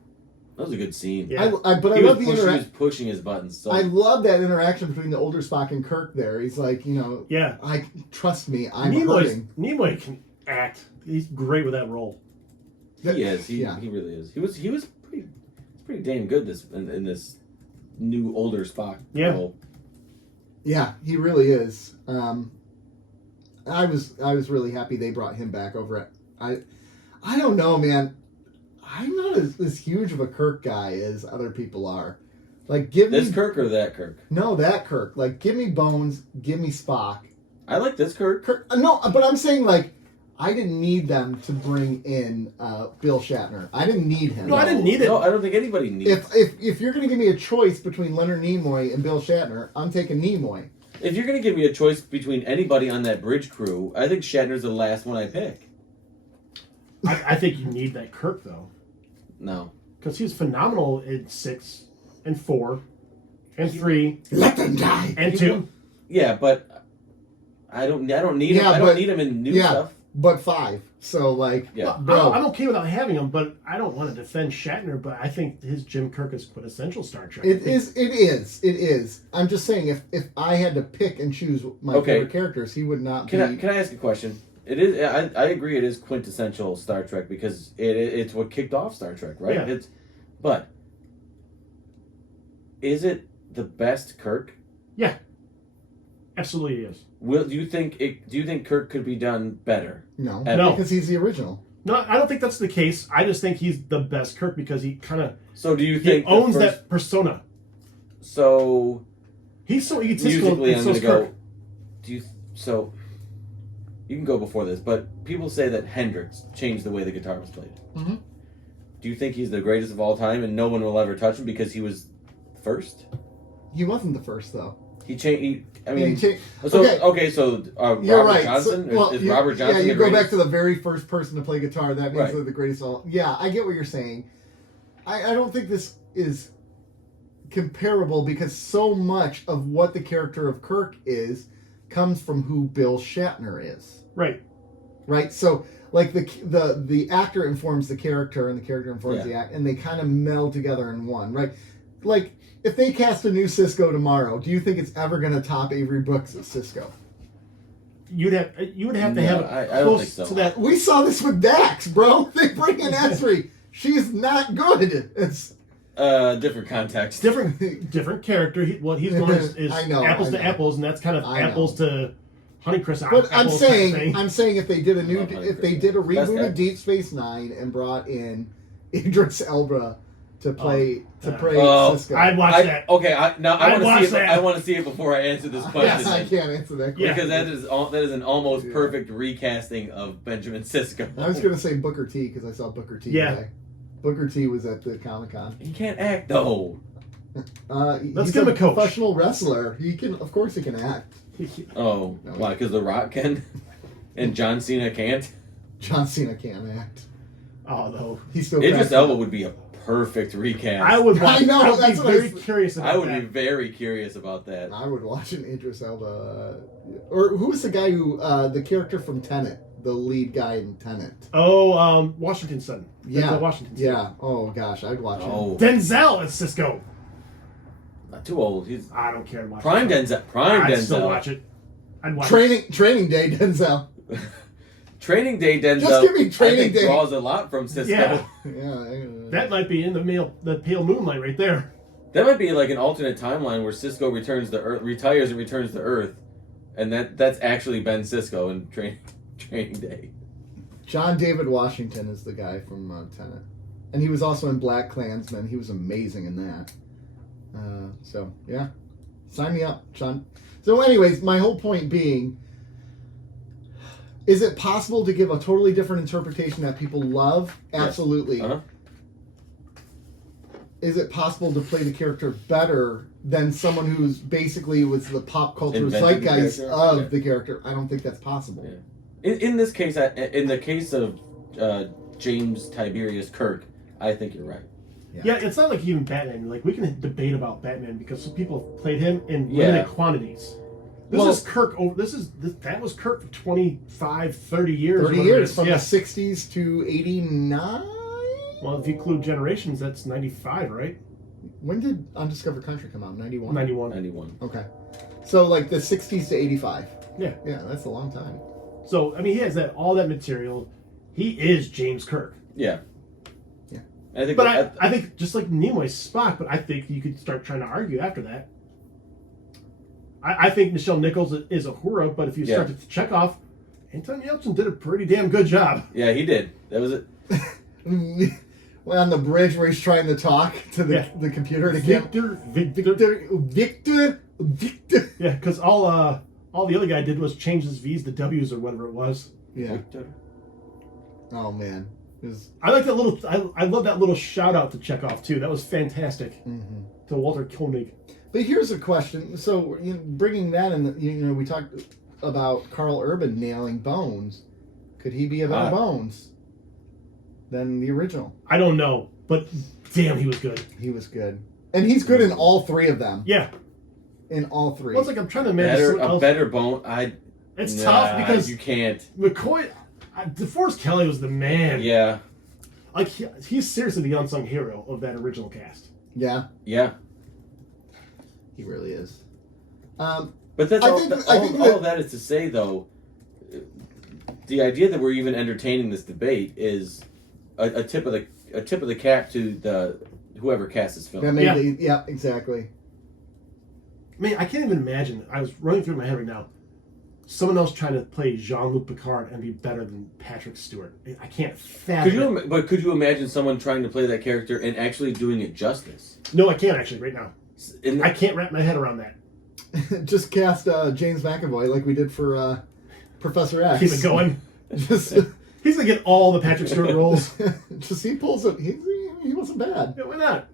that was a good scene. Yeah. But I He love was, the he was interaction. pushing his buttons. So I love that interaction between the older Spock and Kirk. There, he's like, Yeah. trust me, I'm Nimoy's- hurting. Nimoy can act. He's great with that role. he is. He Yeah. he really is. He was pretty damn good in this new older Spock Yeah. role. Yeah, he really is. I was really happy they brought him back over it. I don't know, man. I'm not as huge of a Kirk guy as other people are. Like, give This me Kirk or that Kirk? no that Kirk. Like, give me Bones, give me Spock. I like this Kirk. Kirk. No, but I'm saying like I didn't need them to bring in Bill Shatner. I didn't need him. No, I didn't need it. No, I don't think anybody needs. If you're gonna give me a choice between Leonard Nimoy and Bill Shatner, I'm taking Nimoy. If you're gonna give me a choice between anybody on that bridge crew, I think Shatner's the last one I pick. I think you need that Kirk, though. No. Because he's phenomenal in 6 and 4 and 3 Let them die. and 2. Yeah, but I don't need him. Yeah, I don't but- need him in new Yeah, stuff. but 5. So like, Yeah. bro. I'm okay without having him, but I don't want to defend Shatner, but I think his Jim Kirk is quintessential Star Trek. It is. I'm just saying, if I had to pick and choose my Okay. favorite characters, he would not Can be. I ask a question? It is. I agree. It is quintessential Star Trek because it's what kicked off Star Trek, right? Yeah. But is it the best Kirk? Yeah. Absolutely is. Do you think Kirk could be done better? No, No. because he's the original. No, I don't think that's the case. I just think he's the best Kirk because he kind of So do you think owns the first, that persona. So He's so egotistical. musically, I'm and going so's to go. Kirk. So you can go before this, but people say that Hendrix changed the way the guitar was played. Mm-hmm. Do you think he's the greatest of all time and no one will ever touch him because he was first? He wasn't the first though. He changed. I Yeah, mean, he cha- so okay. So You're Robert right. Johnson So- is Robert Johnson? Yeah, you the go back greatest? to the very first person to play guitar. That means Right. they're the greatest of all. Yeah, I get what you're saying. I don't think this is comparable because so much of what the character of Kirk is comes from who Bill Shatner is. Right. Right? So like the actor informs the character and the character informs the act, and they kind of meld together in one, right? Like if they cast a new Sisko tomorrow, do you think it's ever going to top Avery Brooks as Sisko? You would have to No, have I it don't close think so. to that. We saw this with Dax, bro. They bring in Esri. She's not good. It's Different context. Different character. What he's going is I know, apples I to know. apples, and that's kind of I know. apples to Honeycrisp. But I'm apples type of saying thing. if they did a new, love Honey if they Crisp. did a Best reboot ever. of Deep Space Nine and brought in Idris Elba to play Sisko. I'd watch that. Okay, I I'd want to watch see it. that. I want to see it before I answer this question. Yes, I can't answer that question. Yeah. Because that is an almost perfect recasting of Benjamin Sisko. I was gonna say Booker T because I saw Booker T Yeah. today. Booker T was at the Comic-Con. He can't act though. He's give him a coach. professional wrestler. Of course, he can act. Oh, No. why? Because The Rock can, and John Cena can't. John Cena can't act. Although He's still. Idris cracks Elba up. would be a perfect recast. I would watch. I know, I would that's be what I very s- curious about I would that. be very curious about that. I would watch an Idris Elba. Or who was the guy who the character from Tenet, the lead guy in Tenet? Oh, Washington Son. Yeah, Denzel Washington. Son. yeah. Oh gosh, I'd watch him. Oh, Denzel as Cisco. not too old. He's I don't care to watch prime it. Denzel. Prime I'd Denzel. still watch it. I'd watch it. Training Day, Denzel. Training Day Denzel. Just give me Training I think Day. draws a lot from Cisco. Yeah. Yeah. That might be in the pale moonlight right there. That might be like an alternate timeline where Cisco returns to Earth, retires and returns to Earth, and that's actually Ben Cisco in Training Day. John David Washington is the guy from Tenet. And he was also in Black Klansman. He was amazing in that. So, yeah. Sign me up, John. So, anyways, my whole point being, is it possible to give a totally different interpretation that people love? Absolutely. Uh-huh. Is it possible to play the character better than someone who's basically was the pop culture Invented the zeitgeist character? of the character? I don't think that's possible. Yeah. In this case, in the case of James Tiberius Kirk, I think you're right. Yeah, it's not like even Batman. Like, we can debate about Batman because some people played him in limited quantities. That was Kirk for 25, 30 years. 30 years, from the 60s to 89? Well, if you include Generations, that's 95, right? When did Undiscovered Country come out? 91? 91. Okay. So, like, the 60s to 85. Yeah. Yeah, that's a long time. So, I mean, he has all that material. He is James Kirk. Yeah. Yeah. I think think just like Nimoy's Spock, but I think you could start trying to argue after that. I think Nichelle Nichols is a Uhura, but if you start to check off, Anton Yelchin did a pretty damn good job. Yeah, he did. That was it. Well, on the bridge where he's trying to talk to the computer to Victor. Yeah, because all the other guy did was change his V's to W's or whatever it was. Yeah. Victor. Oh man, I like that little. I love that little shout out to Chekhov too. That was fantastic. Mm-hmm. To Walter Koenig. But here's a question. So, bringing that in, we talked about Karl Urban nailing Bones. Could he be a better Bones than the original? I don't know, but damn, he was good. He was good, and he's good in all three of them. Yeah, in all three. Well, it's like I'm trying to imagine a better Bone. It's tough because you can't. McCoy, DeForest Kelley was the man. Yeah, like he's seriously the unsung hero of that original cast. Yeah. Yeah. He really is. But that's all of that is to say, though, the idea that we're even entertaining this debate is a tip of the cap to whoever cast this film. Yeah, exactly. I mean, I can't even imagine. I was running through my head right now. Someone else trying to play Jean-Luc Picard and be better than Patrick Stewart. I can't fathom it. But could you imagine someone trying to play that character and actually doing it justice? No, I can't actually right now. I can't wrap my head around that. Just cast James McAvoy like we did for Professor X. Keep it going. He's gonna get all the Patrick Stewart roles. He pulls it. He wasn't bad. Yeah, why not?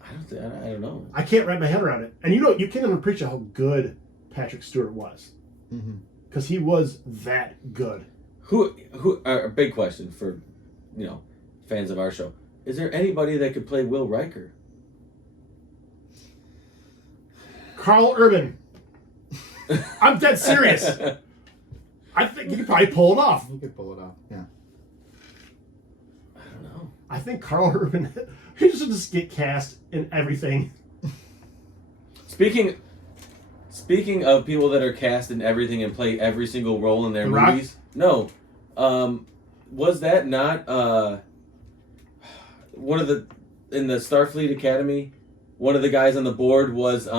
I don't know. I can't wrap my head around it. And you can't even appreciate how good Patrick Stewart was, because he was that good. Who? A big question for fans of our show. Is there anybody that could play Will Riker? Karl Urban. I'm dead serious. I think he could probably pull it off. He could pull it off, yeah. I don't know. I think Karl Urban, he should just get cast in everything. Speaking of people that are cast in everything and play every single role in their The movies, Rock? No, was that not one of the in the Starfleet Academy? One of the guys on the board was Medea.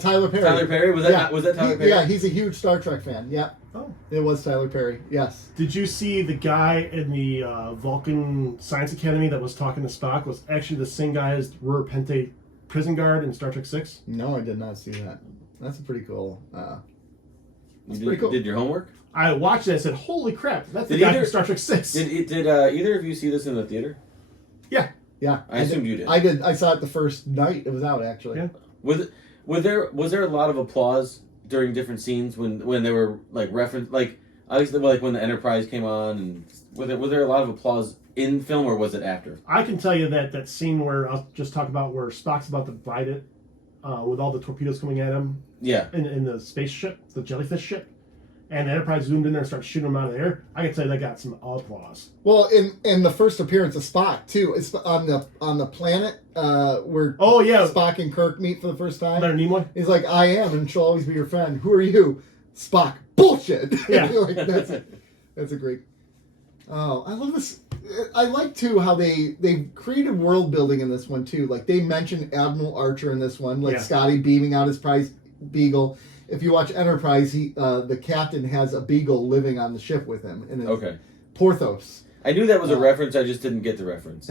Tyler Perry. Tyler Perry, was that Tyler Perry? Yeah, he's a huge Star Trek fan. Yeah. Oh. It was Tyler Perry. Yes. Did you see the guy in the Vulcan Science Academy that was talking to Spock was actually the same guy as Rur Penthe prison guard in Star Trek 6? No, I did not see that. That's a pretty cool. Pretty cool. Did your homework? I watched it and said, "Holy crap, that's the guy from Star Trek 6." Did either of you see this in the theater? Yeah. Yeah, I assumed you did. I did. I saw it the first night it was out, actually. Yeah. Was there a lot of applause during different scenes when they were like reference obviously like when the Enterprise came on, and was there a lot of applause in film, or was it after? I can tell you that scene where I'll just talk about where Spock's about to bite it with all the torpedoes coming at him. Yeah. In the spaceship, the jellyfish ship. And the Enterprise zoomed in there and started shooting them out of the air. I can tell you they got some applause. Well, in the first appearance of Spock too, it's on the planet where Spock and Kirk meet for the first time. Leonard Nimoy. He's like, "I am, and she'll always be your friend. Who are you?" Spock. Bullshit. Yeah. That's a great. Oh, I love this. I like too how they created world building in this one too. Like they mentioned Admiral Archer in this one, like Scotty beaming out his prize beagle. if you watch Enterprise, the captain has a beagle living on the ship with him. And it's Okay. Porthos. I knew that was a reference. I just didn't get the reference.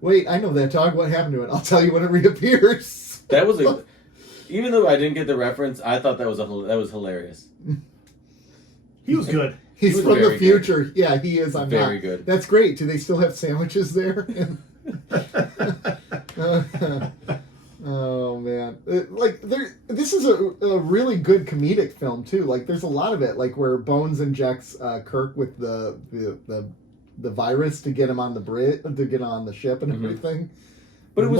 Wait, I know that dog. What happened to it? I'll tell you when it reappears. That was even though I didn't get the reference, I thought that was hilarious. He was good. He's He was from the very future. Good. Yeah, he is. I'm very not. good. That's great. Do they still have sandwiches there? Oh man! This is a really good comedic film too. Like, there's a lot of it, like where Bones injects Kirk with the virus to get him on the to get on the ship and everything. But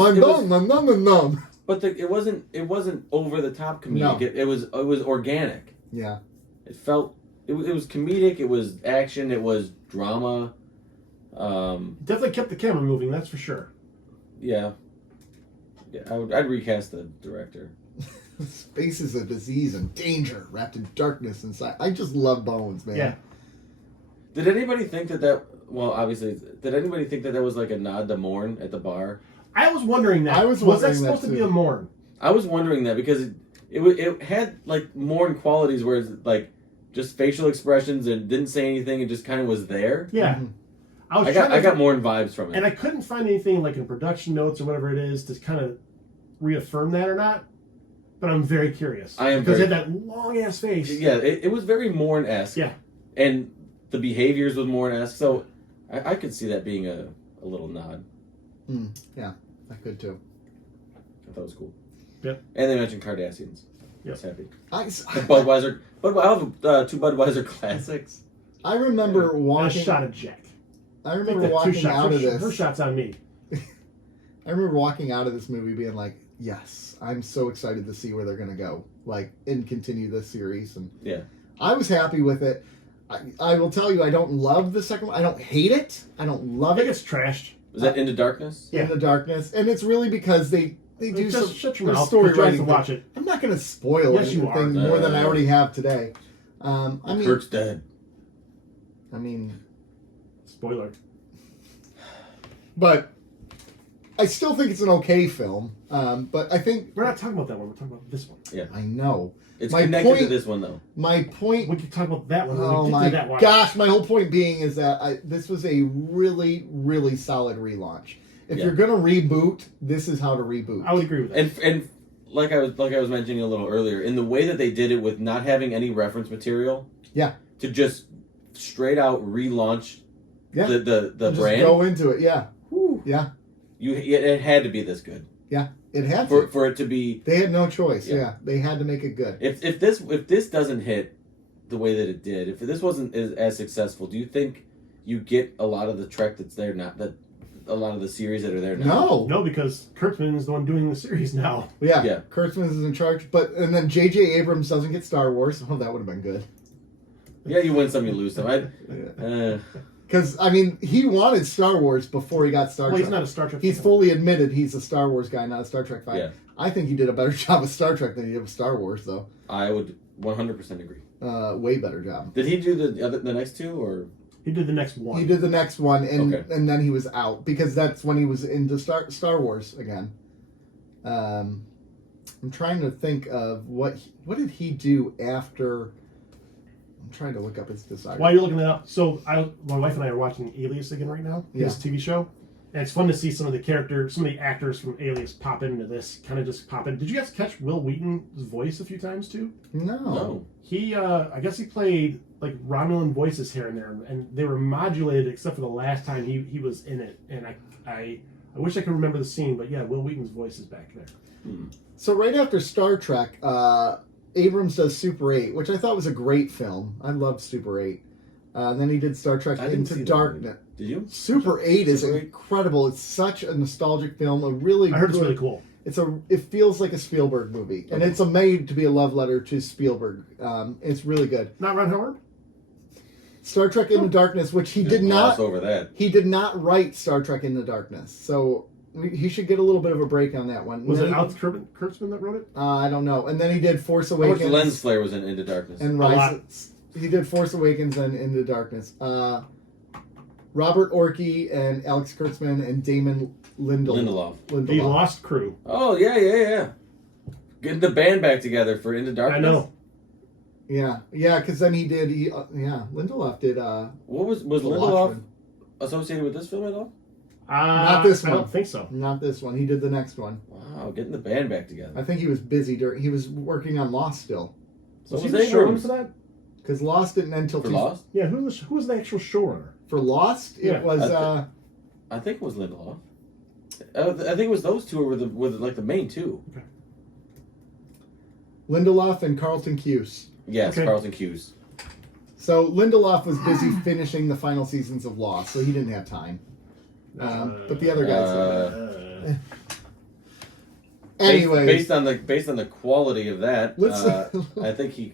But it wasn't over the top comedic. No. It was organic. Yeah. It felt it was comedic. It was action. It was drama. Definitely kept the camera moving. That's for sure. Yeah. I'd recast the director. Space is a disease and danger wrapped in darkness inside. I just love Bones, man. Yeah. Did anybody think that? Well, obviously, did anybody think that was like a nod to Morn at the bar? I was wondering that. Was that supposed to be a Morn? I was wondering that because it had like Morn qualities where it's like just facial expressions and didn't say anything and just kind of was there. Yeah. Mm-hmm. I got Morn vibes from it. And I couldn't find anything like in production notes or whatever it is to kind of reaffirm that or not. But I'm very curious. I am because it had that long ass face. Yeah, it was very Morn-esque. Yeah. And the behaviors was Morn-esque, so I could see that being a little nod. Yeah, I could too. I thought it was cool. Yep. And they mentioned Cardassians. I was happy. Budweiser. I'll have 2 Budweiser classics. I remember walking. A shot of Jack. I remember walking out of this. Her shot's on me. I remember walking out of this movie being like, yes, I'm so excited to see where they're going to go, like, and continue this series. And yeah, I was happy with it. I will tell you, I don't love the second one. I don't hate it. I don't love it. It's trashed. Was that Into Darkness? Yeah. Into Darkness, and it's really because they do just some shut your mouth. story writing. To watch it. I'm not going to spoil anything more than I already have today. I mean, Kirk's dead. I mean, spoiler. But I still think it's an okay film. But I think we're not talking about that one. We're talking about this one. Yeah, I know. It's connected to this one though. My point. We could talk about that one. Oh my gosh! My whole point being is that this was a really, really solid relaunch. If you're gonna reboot, this is how to reboot. I would agree with that. And like I was mentioning a little earlier, in the way that they did it with not having any reference material. Yeah. To just straight out relaunch. Yeah. The just brand. Go into it. Yeah. Whew. Yeah. It had to be this good. Yeah. It had to. For it to be. They had no choice. Yeah. They had to make it good. If this doesn't hit the way that it did, if this wasn't as successful, do you think you get a lot of the Trek that's there now? That a lot of the series that are there now? No, because Kurtzman is the one doing the series now. Yeah. Kurtzman is in charge, and then J.J. Abrams doesn't get Star Wars. Oh, that would have been good. Yeah, you win some, you lose some. Because, I mean, he wanted Star Wars before he got Star Trek. He's not a Star Trek He's fan. fully admitted he's a Star Wars guy, not a Star Trek fan. Yeah. I think he did a better job with Star Trek than he did with Star Wars, though. I would 100% agree. Way better job. Did he do the next two, or...? He did the next one. He did the next one, and then he was out, because that's when he was into Star Wars again. I'm trying to think of what did he do after... I'm trying to look up his discography. While you're looking that up, so my wife and I are watching Alias again right now, his TV show, and it's fun to see some of the actors from Alias pop into this, kind of just pop in. Did you guys catch Will Wheaton's voice a few times too? No. He, I guess he played like Romulan voices here and there, and they were modulated except for the last time he was in it, and I wish I could remember the scene, but yeah, Will Wheaton's voice is back there. So right after Star Trek, Abrams does Super 8, which I thought was a great film. I loved Super 8. Then he did Star Trek Into Darkness. Did you? Super 8 is incredible. It's such a nostalgic film. I heard it's really cool. It feels like a Spielberg movie, and it's made to be a love letter to Spielberg. It's really good. Not Ron Howard? Star Trek Into Darkness, which he did not. Over that. He did not write Star Trek Into Darkness, so he should get a little bit of a break on that one. Was it Alex Kurtzman that wrote it? I don't know. And then he did Force Awakens. How much lens flare was in Into Darkness? And Rise. He did Force Awakens and Into Darkness. Robert Orkey and Alex Kurtzman and Damon Lindelof. The Lost Crew. Oh, yeah. Getting the band back together for Into Darkness. I know. Yeah, because then he did. Lindelof did. What was The Lindelof Watchmen. associated with this film at all? Not this I one. don't think so. Not this one. He did the next one. Wow, getting the band back together. I think he was busy during. He was working on Lost still, So Was he was the showrunner Abrams for that? because Lost didn't end until for Lost. Yeah, who was the actual showrunner? For Lost, Yeah. it was. I think it was Lindelof. I think it was those two were the main two. Lindelof and Carlton Cuse. Yes, Okay. Carlton Cuse. So Lindelof was busy finishing the final seasons of Lost, so he didn't have time. But the other guys. Anyways, based on the quality of that, Let's- I think he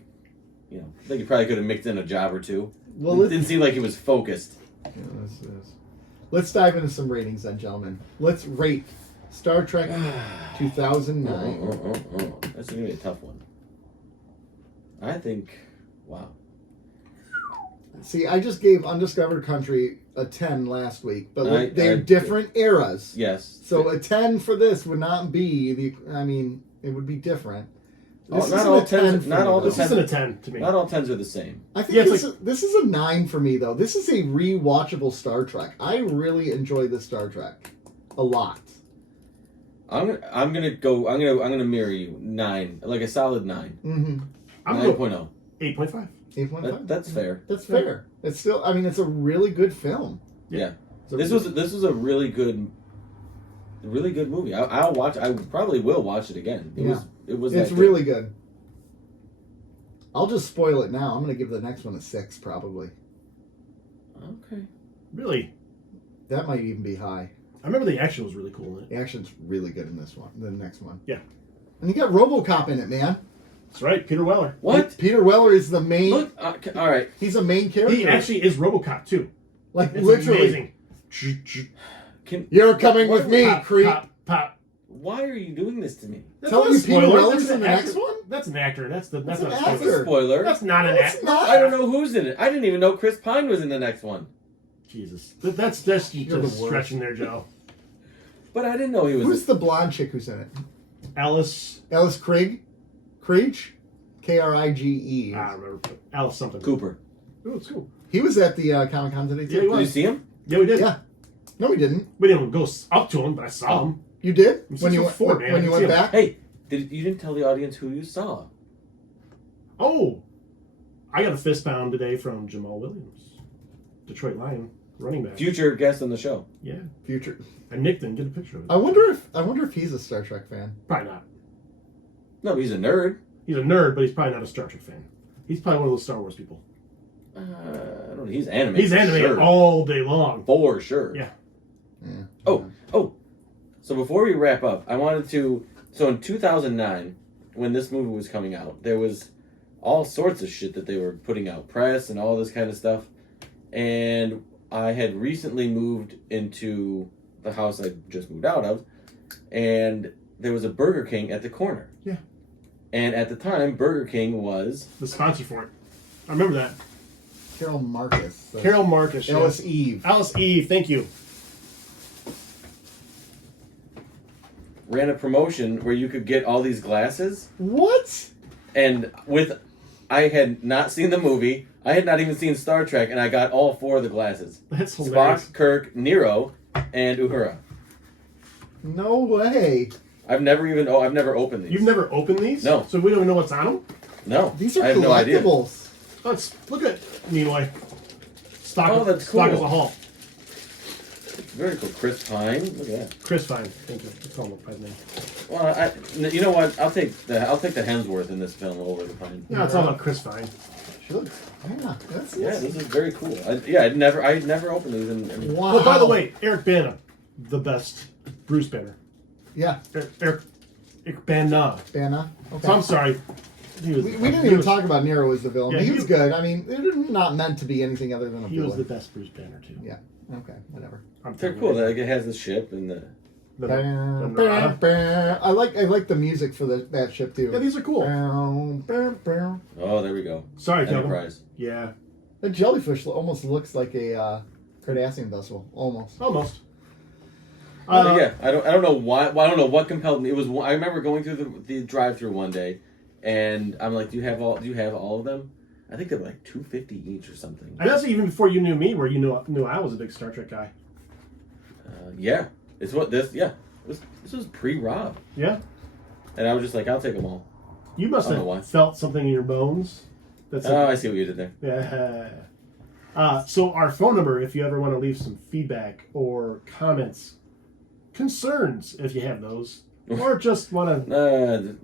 probably could have mixed in a job or two. Well, It didn't seem like he was focused. let's dive into some ratings then, gentlemen. Let's rate Star Trek 2009. That's gonna be a tough one. I think. Wow. See, I just gave Undiscovered Country a 10 last week, but they're I- different eras. Yes. So a 10 for this would not be the. I mean, it would be different. This not isn't all a 10 tens- for not me, all though. the This isn't a 10 to me. Not all tens are the same. I think Yeah, it's this is a 9 for me though. This is a rewatchable Star Trek. I really enjoy this Star Trek a lot. I'm gonna mirror you 9, like a solid 9. Mm-hmm. I'm 9.0. 8.5. 8.5. That's fair. That's fair. It's still. I mean, it's a really good film. Yeah. It's a This was a really good movie. I'll watch. I probably will watch it again. It was. It's that good. really good. I'll just spoil it now. I'm going to give the next one a 6 probably. Okay. Really? That might even be high. I remember the action was really cool in it. The action's really good in this one. The next one. Yeah. And you got RoboCop in it, man. That's right, Peter Weller. What? Peter Weller is the main. Look. All right. He's a main character. He actually is RoboCop too. like It's literally. amazing. You're coming with me, Pop, creep. pop, pop. Why are you doing this to me? That's Telling not a you Peter spoiler. Weller's That's in the an next actor. one? That's an actor. That's an not a actor. spoiler. Spoiler. That's not an It's actor. not. I don't know who's in it. I didn't even know Chris Pine was in the next one. Jesus, that's just You're the worst. stretching there, Joe. But I didn't know he was. Who's the blonde chick who's in it? Alice. Alice Krige? Krige? Krige. I don't remember. Alice something. Cooper. Oh, it's cool. He was at the Comic Con today, too. Yeah, he was. Did you see him? Yeah, we did. Yeah. No, we didn't. We didn't go up to him, but I saw him. You did? I'm When you 6'4", went, man. when I you can see went him. back? Hey, you didn't tell the audience who you saw. Oh, I got a fist pound today from Jamal Williams, Detroit Lion running back. Future guest on the show. Yeah, Future. I nicked him. Get a picture of it. I wonder if he's a Star Trek fan. Probably not. No, he's a nerd. He's a nerd, but he's probably not a Star Trek fan. He's probably one of those Star Wars people. I don't know. He's animated. He's animated sure. all day long. For sure. Yeah. Yeah. Oh. So before we wrap up, I wanted to. So in 2009, when this movie was coming out, there was all sorts of shit that they were putting out, press and all this kind of stuff. And I had recently moved into the house I just moved out of, and there was a Burger King at the corner. Yeah. And at the time, Burger King was The sponsor for it. I remember that. Carol Marcus. Carol Marcus. yeah. Alice Eve. Alice Eve. Thank you. ran a promotion where you could get all these glasses. What? And I had not seen the movie. I had not even seen Star Trek, and I got all 4 of the glasses. That's hilarious. Spock, Kirk, Nero, and Uhura. No way. I've never opened these. You've never opened these? No. So we don't even know what's on them? No. These are I have no idea. collectibles. Let's look at Nimoy. Stock, Oh, that's stock cool. as a haul. Very cool. Chris Pine. Look at that. Chris Fine. Thank you. Let's call him by his name. Well, you know what? I'll take the Hemsworth in this film over the Pine. No, it's all about Chris Fine. She looks. Yeah, that's Yeah, this is very cool. I'd never opened these. And Wow. Well, by the way, Eric Bana, the best Bruce Banner. Yeah, Eric Bana. Banna. Okay. So I'm sorry. He was, We didn't he even was- talk about Nero as the villain. Yeah, he he was was- good. I mean, they're not meant to be anything other than a He was the villain. best Bruce Banner, too. Yeah. Okay. Whatever. they're cool. Like, it has the ship and the. The Bam, Narada. bam, bam. I like the music for that ship too. Yeah, these are cool. Bam, bam, bam. Oh, there we go. Sorry, Kelvin. Enterprise. Yeah, The jellyfish almost looks like a Cardassian vessel. Almost. almost. Yeah, I don't know why. Well, I don't know what compelled me. It was. I remember going through the drive-through one day, and I'm like, "Do you have all of them?" I think they were like $2.50 each or something. And that's even before you knew me, where you knew I was a big Star Trek guy. Yeah, it's what this. Yeah, this was pre-Rob. Yeah. And I was just like, I'll take them all. You must have felt something in your bones. I see what you did there. Yeah. So our phone number, if you ever want to leave some feedback or comments, concerns, if you have those, or just want to...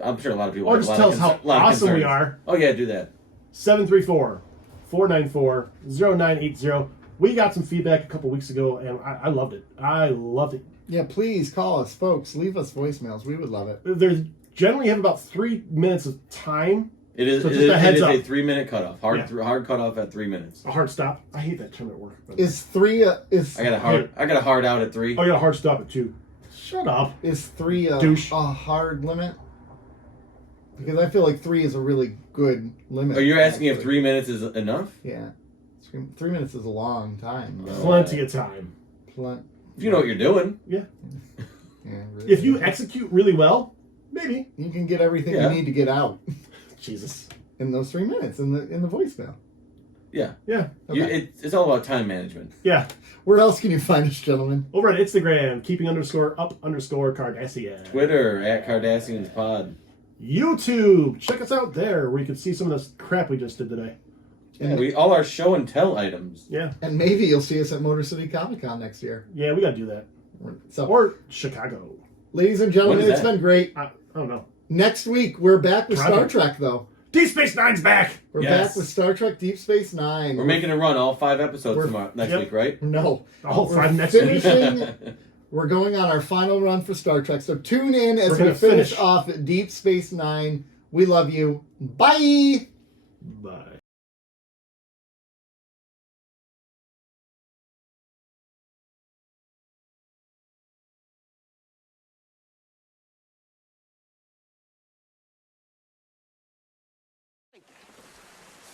I'm sure a lot of people... Or just tell us how awesome we are. Oh, yeah, do that. 734-494-0980. We got some feedback a couple weeks ago, and I loved it. I loved it. Yeah, please call us, folks. Leave us voicemails. We would love it. There's generally have about 3 minutes of time. It is, so it is a 3-minute cutoff. Hard cutoff at 3 minutes. A hard stop. I hate that term at work. Is 3 is I got a hard out at 3. Oh, you got a hard stop at 2. Shut up. Is 3 a Douche. hard limit? Because I feel like 3 is a really good limit. Are you asking if 3 minutes is enough? Yeah. 3 minutes is a long time. Plenty of time. If you know what you're doing. Yeah. Yeah, really. If you execute really well, maybe you can get everything you need to get out. Jesus. In those 3 minutes in the voicemail. Yeah. Yeah. Okay. It's all about time management. Yeah. Where else can you find us, gentlemen? Over at Instagram, keeping_up_Cardassian. Twitter at Cardassians Pod. YouTube. Check us out there where you can see some of this crap we just did today. And all our show and tell items. Yeah. And maybe you'll see us at Motor City Comic Con next year. Yeah, we got to do that. So, or Chicago. Ladies and gentlemen, it's been great. I don't know. Next week, we're back with Star Trek, though. Deep Space Nine's back. We're back with Star Trek Deep Space Nine. We're making a run all 5 episodes next week, right? No. All 5 next week. We're going on our final run for Star Trek. So tune in as we finish off at Deep Space Nine. We love you. Bye. Bye.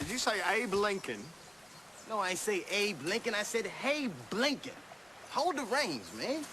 Did you say Abe Lincoln? No, I ain't say Abe Lincoln. I said, hey, Blinken. Hold the reins, man.